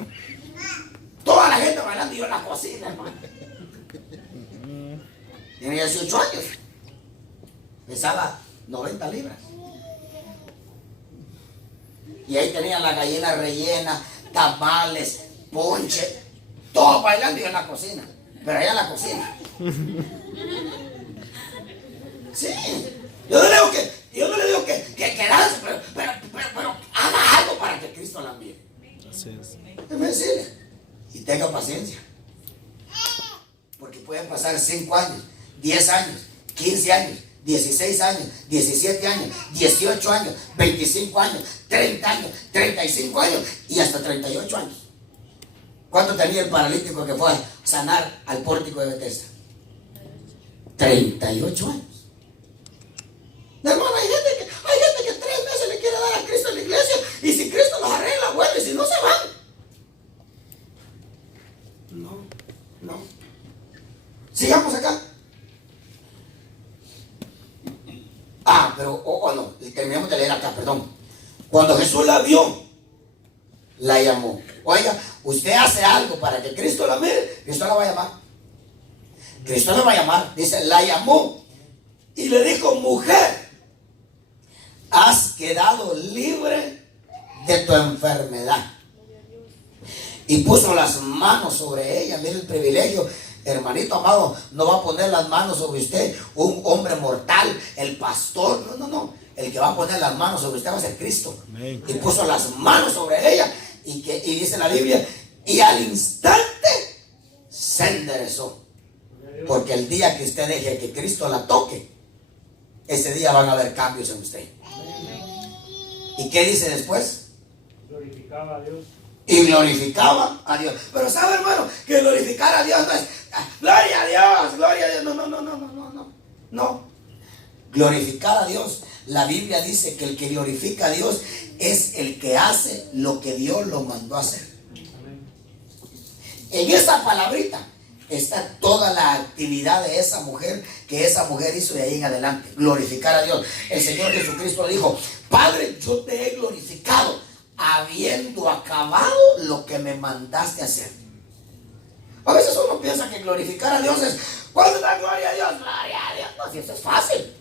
Toda la gente bailando y yo en la cocina, hermano. Tenía 18 años. Pesaba 90 libras. Y ahí tenía la gallina rellena, tamales, ponche, todo bailando y yo en la cocina. Pero allá en la cocina. Sí. Yo no le digo que dance, pero haga algo para que Cristo la mire. Así es. Déjeme decirle, y tenga paciencia. Porque pueden pasar 5 años, 10 años, 15 años, 16 años, 17 años, 18 años, 25 años, 30 años, 35 años y hasta 38 años. ¿Cuánto tenía el paralítico que fue a sanar al pórtico de Bethesda? 38 años. Hermano, hay gente que 3 meses le quiere dar a Cristo en la iglesia, y si Cristo los arregla, bueno, y si no, se van. No. Sigamos acá. Pero no, terminamos de leer acá, perdón. Cuando Jesús la vio, la llamó. Oiga, usted hace algo para que Cristo la mire, Cristo la va a llamar. Cristo la va a llamar. Dice, la llamó y le dijo: mujer, has quedado libre de tu enfermedad. Y puso las manos sobre ella. Mire el privilegio, hermanito amado. No va a poner las manos sobre usted un hombre mortal, el pastor. No. El que va a poner las manos sobre usted va a ser Cristo. Amén. Y puso las manos sobre ella. Y dice la Biblia: y al instante se enderezó. Porque el día que usted deje que Cristo la toque, ese día van a haber cambios en usted. ¿Y qué dice después? Glorificaba a Dios. Y glorificaba a Dios. Pero sabe, hermano, que glorificar a Dios no es gloria a Dios, gloria a Dios. No. Glorificar a Dios. La Biblia dice que el que glorifica a Dios es el que hace lo que Dios lo mandó a hacer. En esa palabrita está toda la actividad de esa mujer, que esa mujer hizo de ahí en adelante. Glorificar a Dios. El Señor Jesucristo dijo: Padre, yo te he glorificado habiendo acabado lo que me mandaste hacer. A veces uno piensa que glorificar a Dios es: ¿cuándo da gloria a Dios? Gloria a Dios. No, si eso es fácil.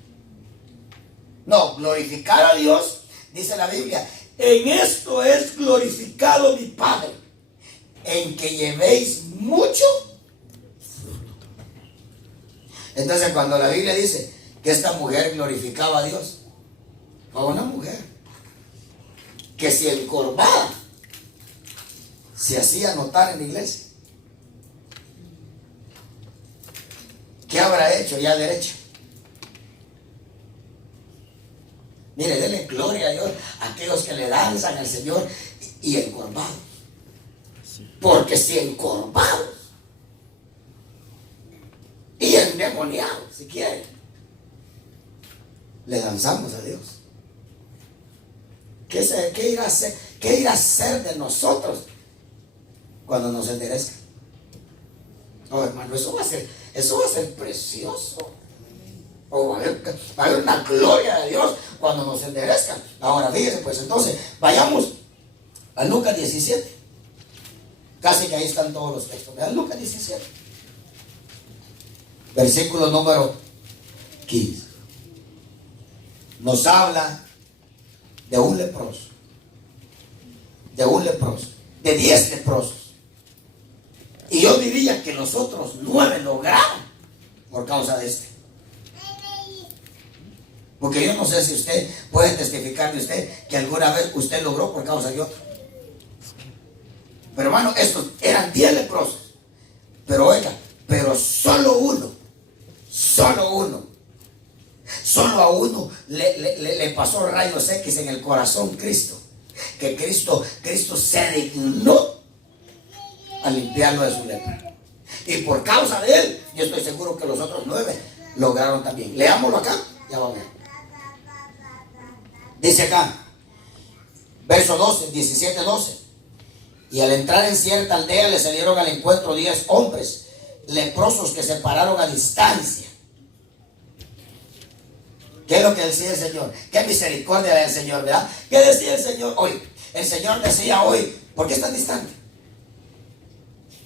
No, glorificar a Dios, dice la Biblia: en esto es glorificado mi Padre, en que llevéis mucho. Entonces, cuando la Biblia dice que esta mujer glorificaba a Dios, fue una mujer que, si encorvada, se hacía notar en la iglesia. ¿Qué habrá hecho ya derecha? Mire, denle gloria a Dios a aquellos que le danzan al Señor y encorvados. Porque si encorvados y endemoniados, si quieren, le danzamos a Dios, ¿qué irá a hacer de nosotros cuando nos enderezca? Oh, hermano, eso va a ser precioso. Va a haber una gloria de Dios cuando nos enderezcan. Ahora fíjese, pues entonces vayamos a Lucas 17. Casi que ahí están todos los textos. Vean Lucas 17, versículo número 15. Nos habla de un leproso. De un leproso. De 10 leprosos. Y yo diría que los otros 9 lograron por causa de este. Porque yo no sé si usted puede testificar de usted que alguna vez usted logró por causa de otro. Pero hermano, estos eran 10 leprosos. Pero oiga, pero solo uno solo a uno le pasó rayos X en el corazón Cristo. Que Cristo se dignó a limpiarlo de su lepra. Y por causa de él, yo estoy seguro que los otros 9 lograron también. Leámoslo acá, ya vamos a ver. Dice acá, verso 12, 17, 12. Y al entrar en cierta aldea le salieron al encuentro 10 hombres leprosos que se pararon a distancia. ¿Qué es lo que decía el Señor? Qué misericordia del Señor, ¿verdad? ¿Qué decía el Señor hoy? El Señor decía hoy, ¿por qué estás distante?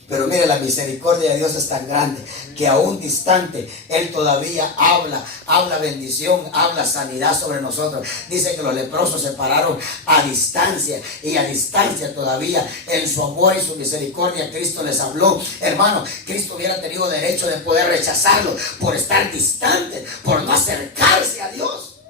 Pero mire, la misericordia de Dios es tan grande que aún distante Él todavía habla bendición, habla sanidad sobre nosotros. Dice que los leprosos se pararon a distancia, y a distancia todavía en su amor y su misericordia Cristo les habló. Hermano, Cristo hubiera tenido derecho de poder rechazarlo por estar distante, por no acercarse a Dios.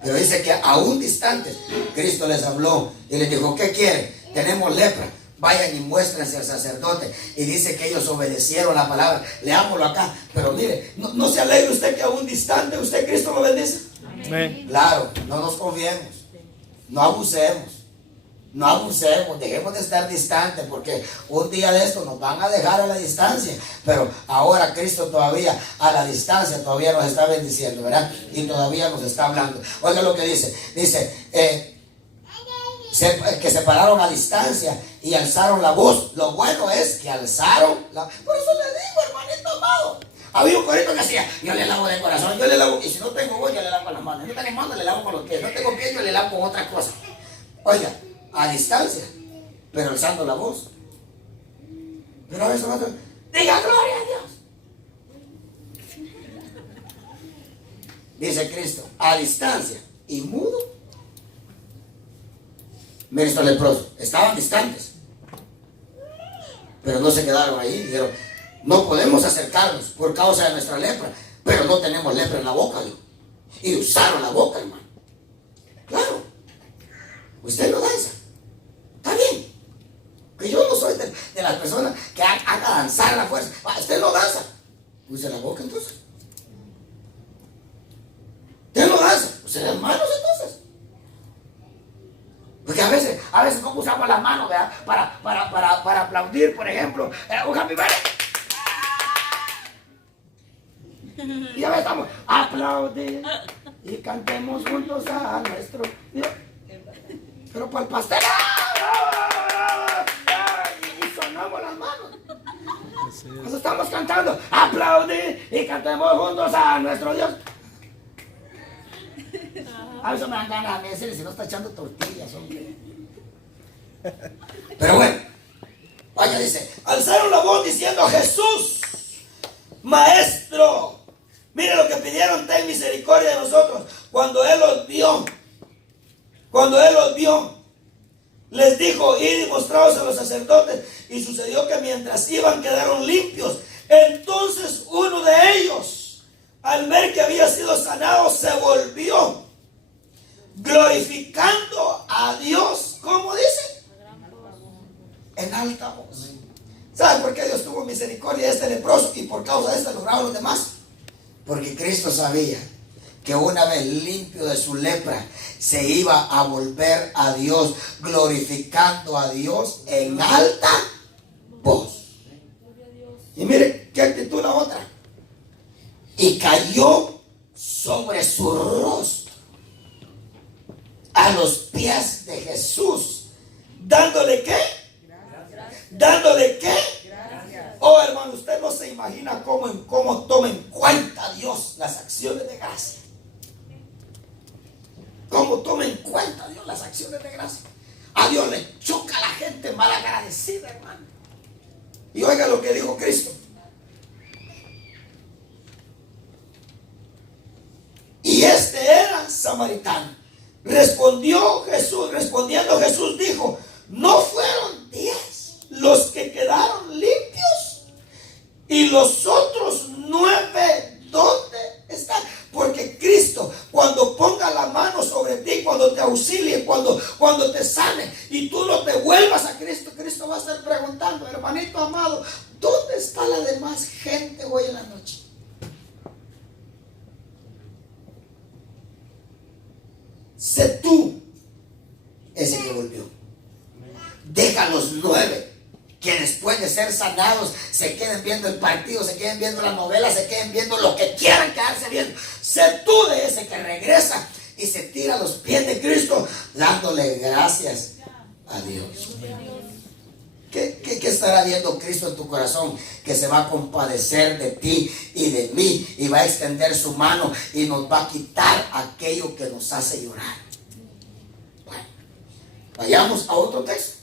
Pero dice que aún distantes Cristo les habló y les dijo, ¿qué quieren? Tenemos lepra. Vayan y muéstrense al sacerdote. Y dice que ellos obedecieron la palabra. Leámoslo acá. Pero mire, no se alegre usted que aún distante usted Cristo lo bendice. Amén. Claro, no nos confiemos. No abusemos. No abusemos. Dejemos de estar distantes, porque un día de esto nos van a dejar a la distancia. Pero ahora Cristo todavía a la distancia todavía nos está bendiciendo, ¿verdad? Y todavía nos está hablando. Oiga lo que dice. Dice, que se pararon a distancia y alzaron la voz. Lo bueno es que alzaron la... Por eso le digo, hermanito amado, había un corito que hacía, yo le lavo de corazón, yo le lavo, y si no tengo voz, yo le lavo con las manos, no tengo manos, le lavo con los pies, no tengo pies, yo le lavo con otra cosa. Oiga, a distancia, pero alzando la voz. Pero a veces nosotros, diga gloria a Dios. Dice Cristo, a distancia y mudo. Miren, estos leprosos estaban distantes, pero no se quedaron ahí. Dijeron, no podemos acercarnos por causa de nuestra lepra, pero no tenemos lepra en la boca, dijo. Y usaron la boca, hermano. Claro, usted no danza, está bien, que yo no soy de las personas que haga danzar a la fuerza. Usted no danza, use la boca entonces. Usted no danza, use las manos entonces. Porque a veces no usamos las manos, ¿verdad? Para aplaudir, por ejemplo, un happy birthday. Y a veces estamos, aplaudir y cantemos juntos a nuestro Dios. Pero para el pastel, y sonamos las manos. Entonces estamos cantando, aplaudir y cantemos juntos a nuestro Dios. A veces me dan ganas de decirle, si no está echando tortillas, hombre. Pero bueno, vaya, dice, alzaron la voz diciendo, Jesús, Maestro, mire lo que pidieron, ten misericordia de nosotros. Cuando Él los vio, les dijo, id y mostraos a los sacerdotes. Y sucedió que mientras iban quedaron limpios. Entonces uno de ellos, al ver que había sido sanado, se volvió, glorificando a Dios. ¿Cómo dice? En alta voz. ¿Sabe por qué Dios tuvo misericordia de este leproso y por causa de esto lograron los demás? Porque Cristo sabía que una vez limpio de su lepra se iba a volver a Dios, glorificando a Dios en alta voz. Y mire qué actitud la otra. Y cayó sobre su rostro a los pies de Jesús, dándole ¿qué? ¿Dándole qué? Oh, hermano, usted no se imagina cómo toma en cuenta Dios las acciones de gracia. ¿Cómo toma en cuenta Dios las acciones de gracia? A Dios le choca a la gente malagradecida, hermano. Y oiga lo que dijo Cristo. Y este era samaritano. Respondiendo Jesús dijo: ¿no fueron 10 los que quedaron limpios? ¿Y los otros 9 dónde están? Porque Cristo, cuando ponga la mano sobre ti, cuando te auxilie, cuando te sane y tú no te vuelvas a Cristo, Cristo va a estar preguntando: hermanito amado, ¿dónde está la demás gente hoy en la noche? Sé tú ese que volvió. Deja los 9 que después de ser sanados se queden viendo el partido, se queden viendo la novela, se queden viendo lo que quieran quedarse viendo. Sé tú de ese que regresa y se tira a los pies de Cristo dándole gracias a Dios. ¿Qué estará viendo Cristo en tu corazón? Que se va a compadecer de ti y de mí y va a extender su mano y nos va a quitar aquello que nos hace llorar. Bueno, vayamos a otro texto.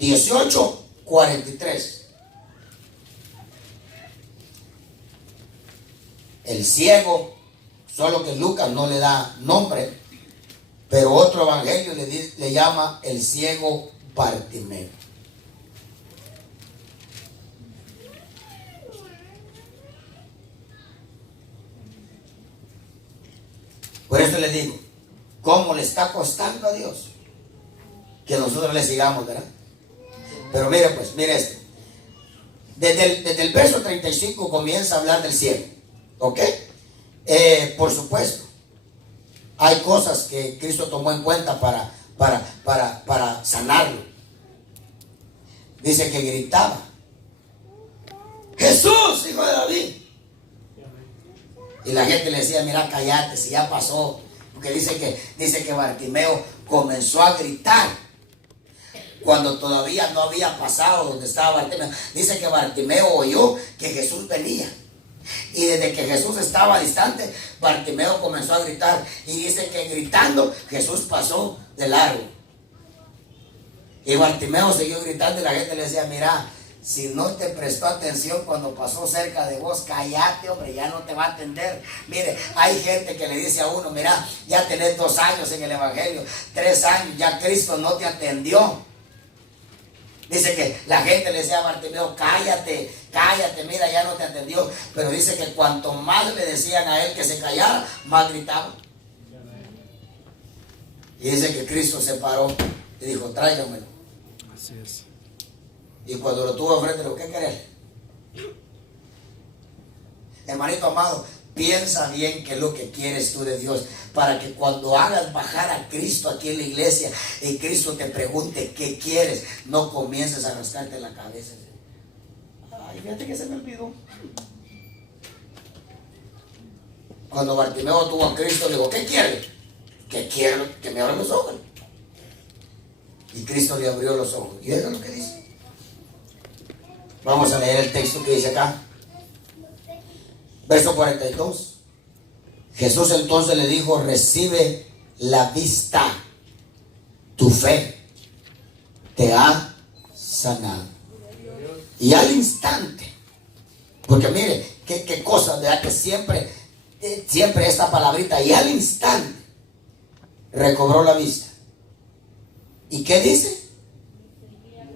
18:43. El ciego, solo que Lucas no le da nombre, pero otro evangelio le llama el ciego Bartimeo. Por eso le digo, ¿cómo le está costando a Dios que nosotros le sigamos, verdad? Pero mire pues, mire esto. Desde el verso 35 comienza a hablar del cielo. ¿Ok? Por supuesto, hay cosas que Cristo tomó en cuenta para sanarlo. Dice que gritaba: Jesús, hijo de David. Y la gente le decía: mira, cállate, si ya pasó. Porque dice que Bartimeo comenzó a gritar cuando todavía no había pasado donde estaba Bartimeo. Dice que Bartimeo oyó que Jesús venía. Y desde que Jesús estaba distante, Bartimeo comenzó a gritar. Y dice que gritando, Jesús pasó de largo. Y Bartimeo siguió gritando y la gente le decía: mira, si no te prestó atención cuando pasó cerca de vos, cállate, hombre, ya no te va a atender. Mire, hay gente que le dice a uno: mira, ya tenés 2 años en el evangelio, 3 años, ya Cristo no te atendió. Dice que la gente le decía a Bartimeo: cállate, cállate, mira, ya no te atendió. Pero dice que cuanto más le decían a él que se callara, más gritaba. Y dice que Cristo se paró y dijo: tráigamelo. Así es. Y cuando lo tuvo enfrente, ¿lo que querés? Hermanito amado, piensa bien qué es lo que quieres tú de Dios, para que cuando hagas bajar a Cristo aquí en la iglesia y Cristo te pregunte qué quieres, no comiences a rascarte la cabeza. Ay, fíjate que se me olvidó. Cuando Bartimeo tuvo a Cristo, le dijo: ¿qué quieres? Que quiero que me abran los ojos. Y Cristo le abrió los ojos. Y eso es lo que dice. Vamos a leer el texto que dice acá. Verso 42. Jesús entonces le dijo: recibe la vista, tu fe te ha sanado. Y al instante, porque mire, qué cosa, ¿verdad? Que siempre esta palabrita, y al instante recobró la vista. ¿Y qué dice?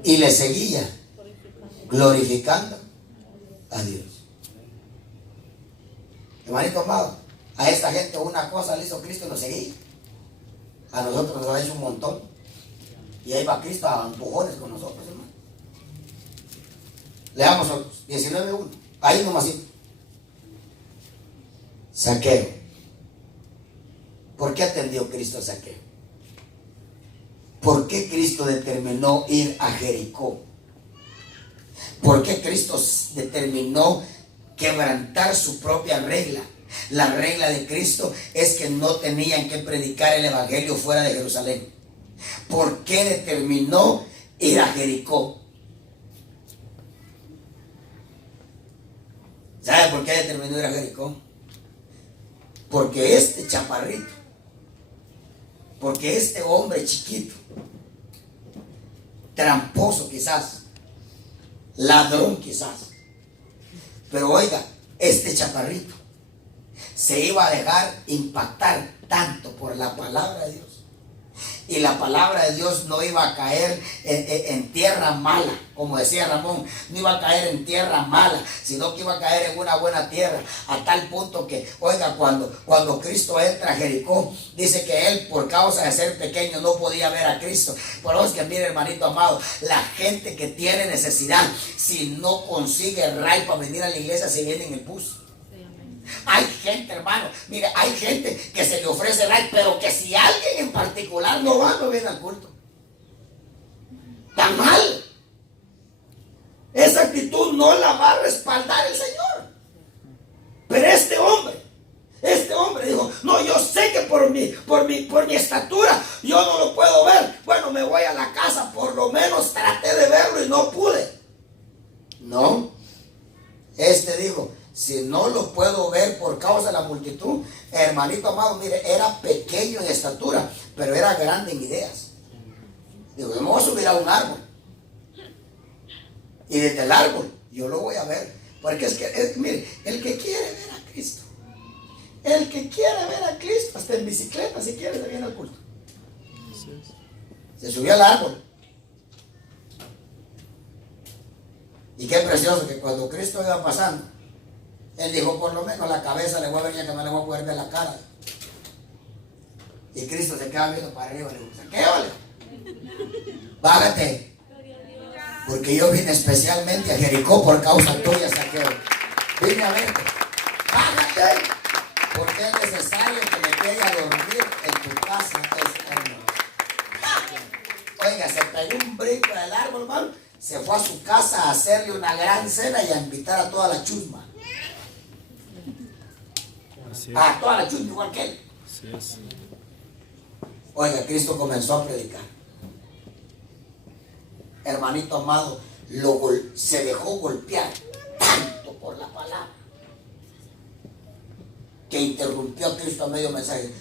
Y le seguía glorificando a Dios. Hermanito amado, a esta gente una cosa le hizo Cristo y lo seguía. A nosotros nos ha hecho un montón. Y ahí va Cristo a empujones con nosotros, hermano. Leamos 19:1. Ahí nomás. Zaqueo. ¿Por qué atendió Cristo a Zaqueo? ¿Por qué Cristo determinó ir a Jericó? ¿Por qué Cristo determinó quebrantar su propia regla? La regla de Cristo es que no tenían que predicar el evangelio fuera de Jerusalén. ¿Por qué determinó ir a Jericó? ¿Sabe por qué determinó ir a Jericó? Porque este chaparrito, porque este hombre chiquito, tramposo quizás, ladrón quizás, pero oiga, este chaparrito se iba a dejar impactar tanto por la palabra de Dios. Y la palabra de Dios no iba a caer en tierra mala, como decía Ramón, no iba a caer en tierra mala, sino que iba a caer en una buena tierra, a tal punto que, oiga, cuando Cristo entra a Jericó, dice que él, por causa de ser pequeño, no podía ver a Cristo. Por eso es que, mire, hermanito amado, la gente que tiene necesidad, si no consigue ray para venir a la iglesia, se viene en el bus. Hay gente, hermano, mire, hay gente que se le ofrece ray, pero que si alguien en particular no va, no viene al culto. Está mal. Esa actitud no la va a respaldar el Señor. Pero este hombre dijo, no, yo sé que por mi estatura yo no lo puedo ver. Bueno, me voy a la casa, por lo menos traté de verlo y no pude. No, dijo, si no lo puedo ver por causa de la multitud, hermanito amado, mire, era pequeño en estatura, pero era grande en ideas. Digo, yo me voy a subir a un árbol. Y desde el árbol yo lo voy a ver. Porque mire, el que quiere ver a Cristo, hasta en bicicleta, si quiere, se viene al culto. Se subió al árbol. Y qué precioso que cuando Cristo iba pasando, él dijo, por lo menos la cabeza le voy a ver, ya que no le voy a poder ver la cara. Y Cristo se queda viendo para arriba y le dijo, Saqueo, bájate, porque yo vine especialmente a Jericó por causa tuya, Saqueo. Vine a verte, bájate, porque es necesario que me quede a dormir en tu casa esta noche. Oiga, se pegó un brinco del árbol, hermano, se fue a su casa a hacerle una gran cena y a invitar a toda la chusma. A toda la chusma igual que él. Así es. Oiga, Cristo comenzó a predicar. Hermanito amado, se dejó golpear tanto por la palabra que interrumpió a Cristo a medio mensaje.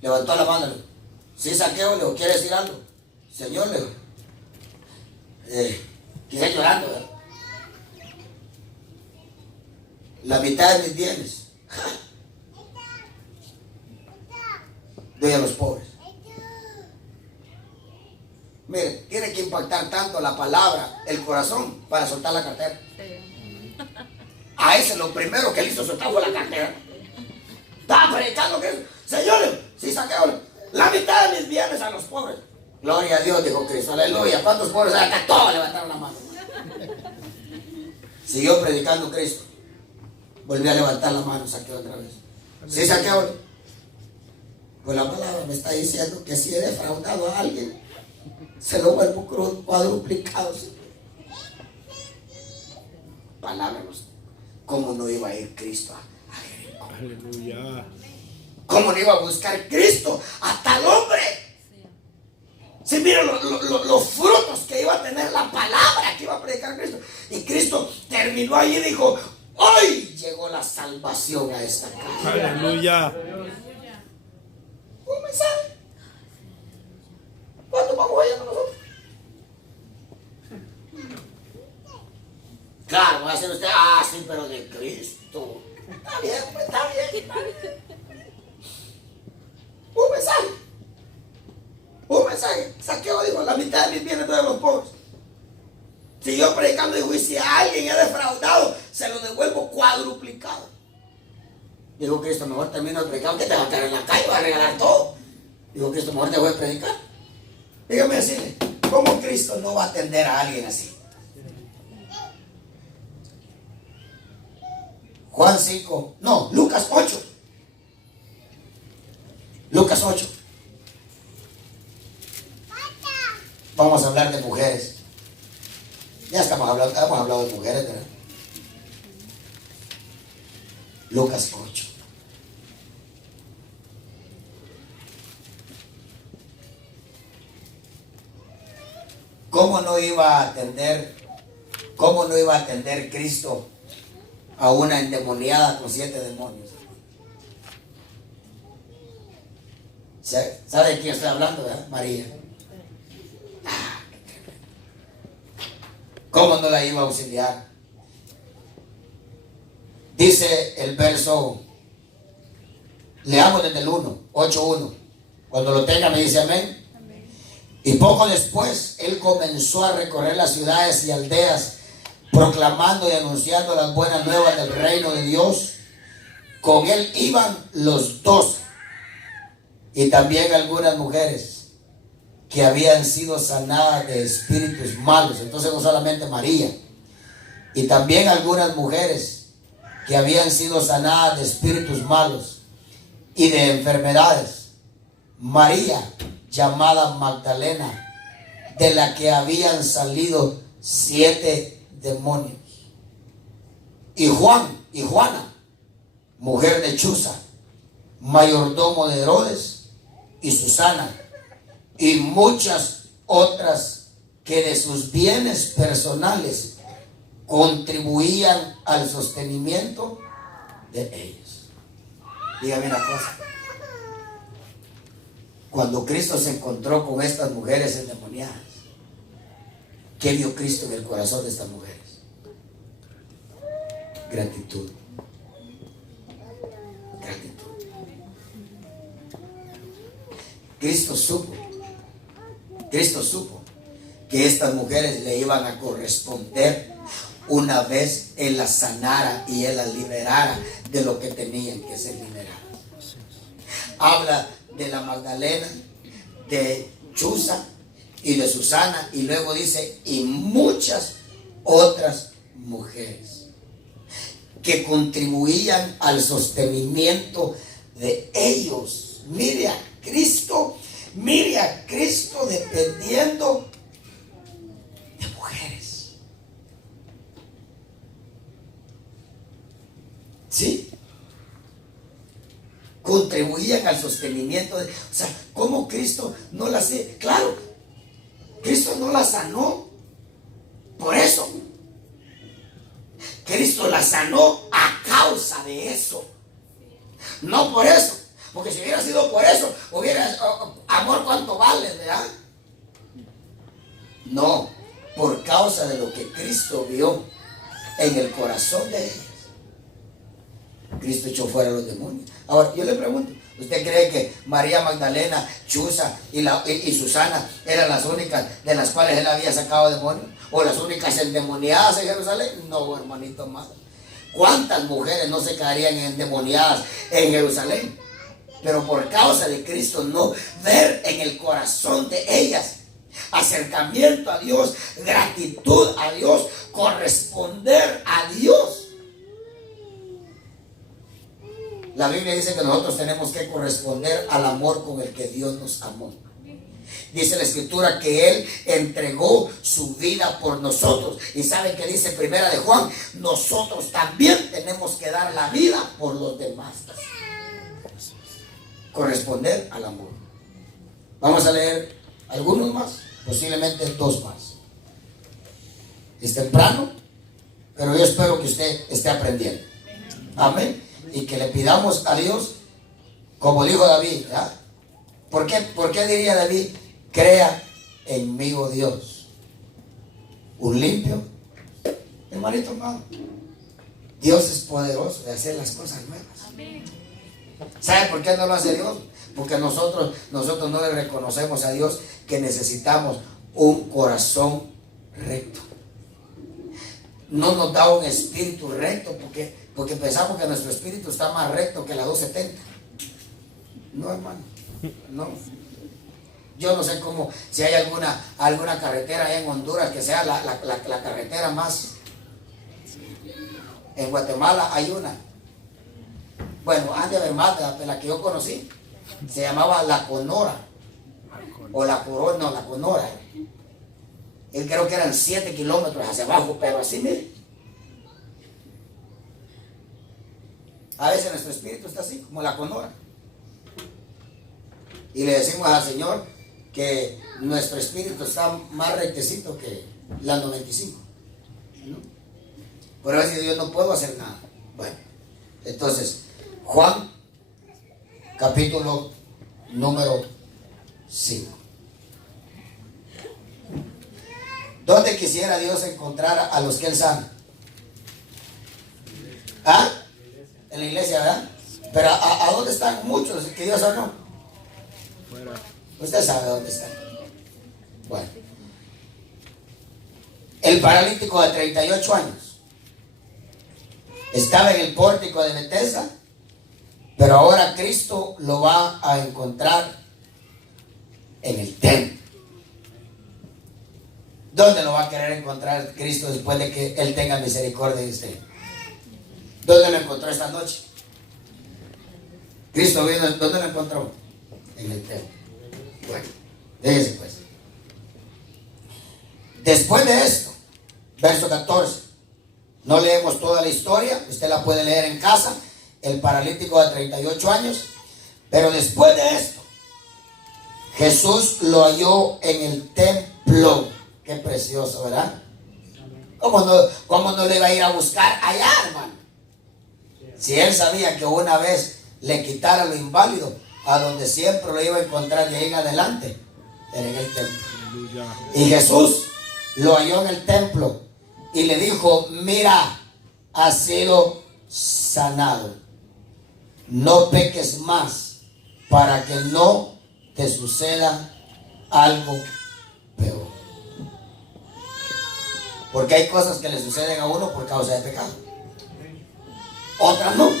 Levantó la mano, le dijo, ¿sí, Saqueo? Le dijo, ¿quiere decir algo? Señor, le dijo, quizá llorando, ¿verdad? La mitad de mis bienes doy a los pobres. Mire, tiene que impactar tanto la palabra, el corazón, para soltar la cartera. A ese lo primero que él hizo soltar fue la cartera. Estaba predicando que, señores, si Saqueo, la mitad de mis bienes a los pobres. Gloria a Dios, dijo Cristo, aleluya. ¿Cuántos pobres hay acá? Todos levantaron la mano. Siguió predicando Cristo. Volvió a levantar la mano, Saqueo otra vez. Sí, Saqueo. Pues la palabra me está diciendo que si he defraudado a alguien, se lo vuelvo cuadruplicado. Palabra, ¿cómo no iba a ir Cristo a Jericó? Aleluya. ¿Cómo no iba a buscar Cristo a tal hombre? Sí, miren los frutos que iba a tener la palabra que iba a predicar Cristo. Y Cristo terminó ahí y dijo, hoy llegó la salvación a esta casa. Aleluya. Un mensaje. ¿Cuánto vamos a con nosotros? Claro, va a ser usted, sí, pero de Cristo. Está bien, está bien. Un mensaje. Un mensaje. Saqueo dijo, la mitad de mis bienes doy a los pobres. Siguió predicando y dijo, y si a alguien he defraudado, se lo devuelvo cuadruplicado. Dijo Cristo, mejor termino de predicar, que te va a quedar en la calle, va a regalar todo. Dijo Cristo, mejor te voy a predicar. Dígame decirle, ¿cómo Cristo no va a atender a alguien así? Juan 5, no, Lucas 8. Lucas 8. Vamos a hablar de mujeres. Ya hemos hablado de mujeres, ¿verdad? Lucas 8. ¿Cómo no iba a atender Cristo a una endemoniada con 7 demonios? ¿Sabe de quién estoy hablando, verdad? María. ¿Cómo no la iba a auxiliar? Dice el verso, leamos desde el 1. 8:1. Cuando lo tenga me dice amén. Y poco después él comenzó a recorrer las ciudades y aldeas, proclamando y anunciando las buenas nuevas del reino de Dios. Con él iban los 12 y también algunas mujeres que habían sido sanadas de espíritus malos. Entonces no solamente María, y también algunas mujeres que habían sido sanadas de espíritus malos y de enfermedades. María, llamada Magdalena, de la que habían salido 7 demonios. Y Juan y Juana, mujer de Chuza, mayordomo de Herodes, y Susana, y muchas otras que de sus bienes personales contribuían al sostenimiento de ellos. Dígame una cosa. Cuando Cristo se encontró con estas mujeres endemoniadas, ¿qué vio Cristo en el corazón de estas mujeres? Gratitud. Gratitud. Cristo supo que estas mujeres le iban a corresponder una vez Él las sanara y Él las liberara de lo que tenían que ser liberadas. Habla de la Magdalena, de Chuza y de Susana, y luego dice, y muchas otras mujeres que contribuían al sostenimiento de ellos. Mire a Cristo dependiendo de mujeres. ¿Sí? Contribuían al sostenimiento de, o sea, ¿cómo Cristo no la hace? Claro, Cristo no la sanó por eso. Cristo la sanó a causa de eso, no por eso. Porque si hubiera sido por eso, hubiera, amor, ¿cuánto vale, verdad? No, por causa de lo que Cristo vio en el corazón de ellas. Cristo echó fuera a los demonios. Ahora, yo le pregunto, ¿usted cree que María Magdalena, Chuza y Susana eran las únicas de las cuales Él había sacado demonios? ¿O las únicas endemoniadas en Jerusalén? No, hermanito más. ¿Cuántas mujeres no se quedarían endemoniadas en Jerusalén? Pero por causa de Cristo no ver en el corazón de ellas acercamiento a Dios, gratitud a Dios, corresponder a Dios. La Biblia dice que nosotros tenemos que corresponder al amor con el que Dios nos amó. Dice la Escritura que Él entregó su vida por nosotros. Y ¿saben qué dice Primera de Juan? Nosotros también tenemos que dar la vida por los demás. Corresponder al amor. Vamos a leer algunos más, posiblemente 2 más. Es temprano, pero yo espero que usted esté aprendiendo. Amén. Y que le pidamos a Dios, como dijo David, ¿verdad? ¿Por qué diría David? Crea en mí, oh Dios, un limpio. Hermanito amado, Dios es poderoso de hacer las cosas nuevas. ¿Sabe por qué no lo hace Dios? Porque nosotros no le reconocemos a Dios que necesitamos un corazón recto. No nos da un espíritu recto porque pensamos que nuestro espíritu está más recto que la 270. No, hermano, no. Yo no sé cómo, si hay alguna carretera allá en Honduras que sea la carretera más. En Guatemala hay una. Bueno, han de haber más, de la que yo conocí. Se llamaba La Conora. O La Corona, no, La Conora. Él creo que eran 7 kilómetros hacia abajo, pero así, mire. A veces nuestro espíritu está así, como La Conora. Y le decimos al Señor que nuestro espíritu está más rectecito que la 95. ¿No? Por eso dice Dios, no puedo hacer nada. Bueno, entonces, Juan, capítulo número 5. ¿Dónde quisiera Dios encontrar a los que Él sana? ¿Ah? En la iglesia, ¿verdad? Pero ¿a dónde están muchos que Dios sanó? Fuera. Usted sabe dónde está. Bueno. El paralítico de 38 años estaba en el pórtico de Betesda, pero ahora Cristo lo va a encontrar en el templo. ¿Dónde lo va a querer encontrar Cristo después de que Él tenga misericordia de usted? ¿Dónde lo encontró esta noche? Cristo vino, ¿dónde lo encontró? En el templo. Bueno, déjese pues. Después de esto, verso 14, no leemos toda la historia, usted la puede leer en casa, el paralítico de 38 años, pero después de esto, Jesús lo halló en el templo. Qué precioso, ¿verdad? ¿Cómo no le iba a ir a buscar allá, hermano? Si él sabía que una vez le quitara lo inválido, a donde siempre lo iba a encontrar de ahí en adelante, era en el templo. Aleluya. Y Jesús lo halló en el templo y le dijo: mira, has sido sanado, no peques más, para que no te suceda algo peor. Porque hay cosas que le suceden a uno por causa de pecado, otras no.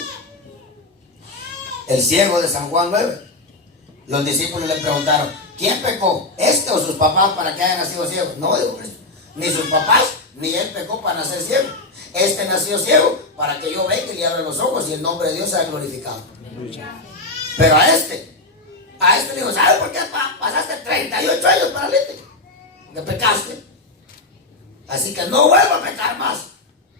El ciego de San Juan 9, los discípulos le preguntaron: ¿quién pecó, este o sus papás, para que haya nacido ciego? No, dijo Cristo, ni sus papás ni él pecó para nacer ciego. Este nació ciego para que yo venga y le abra los ojos y el nombre de Dios sea glorificado. Pero a este le dijo: ¿sabes por qué pasaste 38 años paralítico? Porque pecaste. Así que no vuelva a pecar más,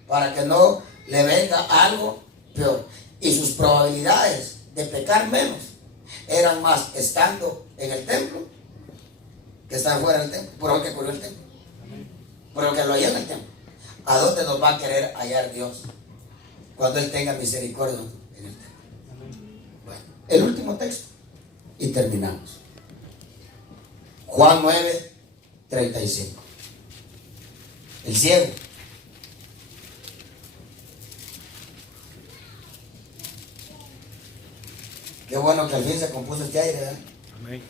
para que no le venga algo peor. Y sus probabilidades de pecar menos eran más estando en el templo que estar fuera del templo. Por lo que ocurrió el templo, por lo que lo halló en el templo. ¿A dónde nos va a querer hallar Dios cuando Él tenga misericordia en el templo? Bueno, el último texto y terminamos. Juan 9, 35. El ciego. Qué bueno que al fin se compuso este aire, ¿verdad? Amén.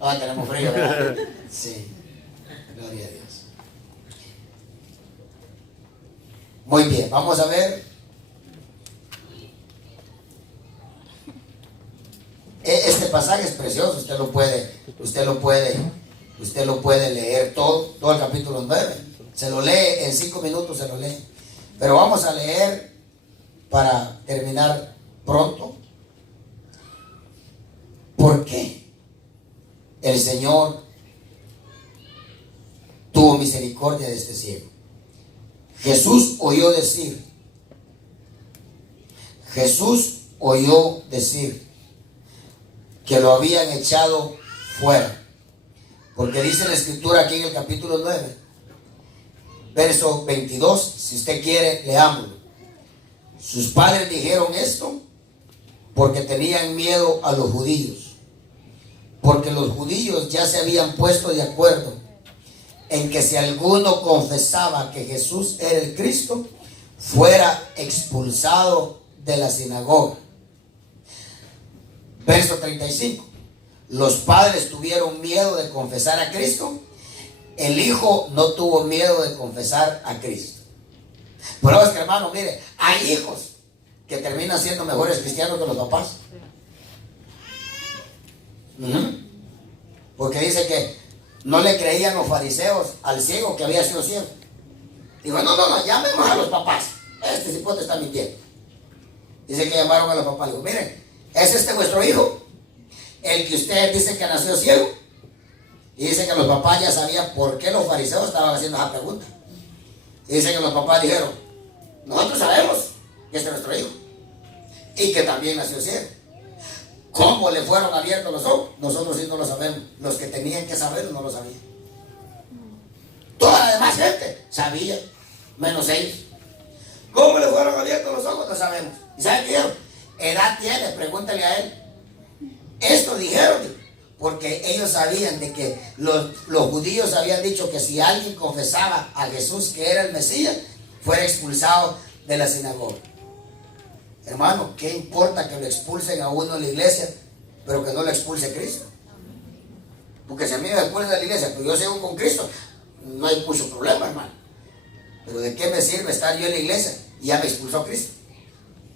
Ah, tenemos frío, ¿verdad? Sí. Gloria a Dios. Muy bien, vamos a ver. Este pasaje es precioso, usted lo puede leer todo el capítulo 9. Se lo lee en 5 minutos, se lo lee. Pero vamos a leer para terminar pronto. ¿Por qué el Señor tuvo misericordia de este ciego? Jesús oyó decir que lo habían echado fuera. Porque dice la escritura aquí en el capítulo 9, verso 22, si usted quiere, leámoslo. Sus padres dijeron esto porque tenían miedo a los judíos, porque los judíos ya se habían puesto de acuerdo en que si alguno confesaba que Jesús era el Cristo, fuera expulsado de la sinagoga. Verso 35. Los padres tuvieron miedo de confesar a Cristo. El hijo no tuvo miedo de confesar a Cristo. Pero es que, hermano, mire, hay hijos que terminan siendo mejores cristianos que los papás. Porque dice que no le creían los fariseos al ciego que había sido ciego. Digo, no, llamemos a los papás. Este cipote está mintiendo. Dice que llamaron a los papás. Digo, miren, ¿es este vuestro hijo? El que usted dice que nació ciego. Y dice que los papás ya sabían por qué los fariseos estaban haciendo esa pregunta. Y dice que los papás dijeron: nosotros sabemos que este es nuestro hijo y que también nació ciego. ¿Cómo le fueron abiertos los ojos? Nosotros sí no lo sabemos. Los que tenían que saberlo no lo sabían. Toda la demás gente sabía, menos ellos. ¿Cómo le fueron abiertos los ojos? No sabemos. ¿Y saben qué dijeron? Edad tiene, pregúntale a él. Esto dijeron porque ellos sabían de que los judíos habían dicho que si alguien confesaba a Jesús que era el Mesías, fuera expulsado de la sinagoga. Hermano, ¿qué importa que lo expulsen a uno de la iglesia, pero que no lo expulse Cristo? Porque si a mí me expulsan de la iglesia, pues yo sigo con Cristo, no hay mucho problema, hermano. Pero ¿de qué me sirve estar yo en la iglesia y ya me expulsó Cristo?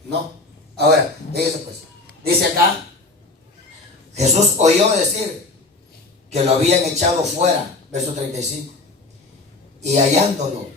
No. Ahora, fíjese pues, dice acá, Jesús oyó decir que lo habían echado fuera, verso 35, y hallándolo,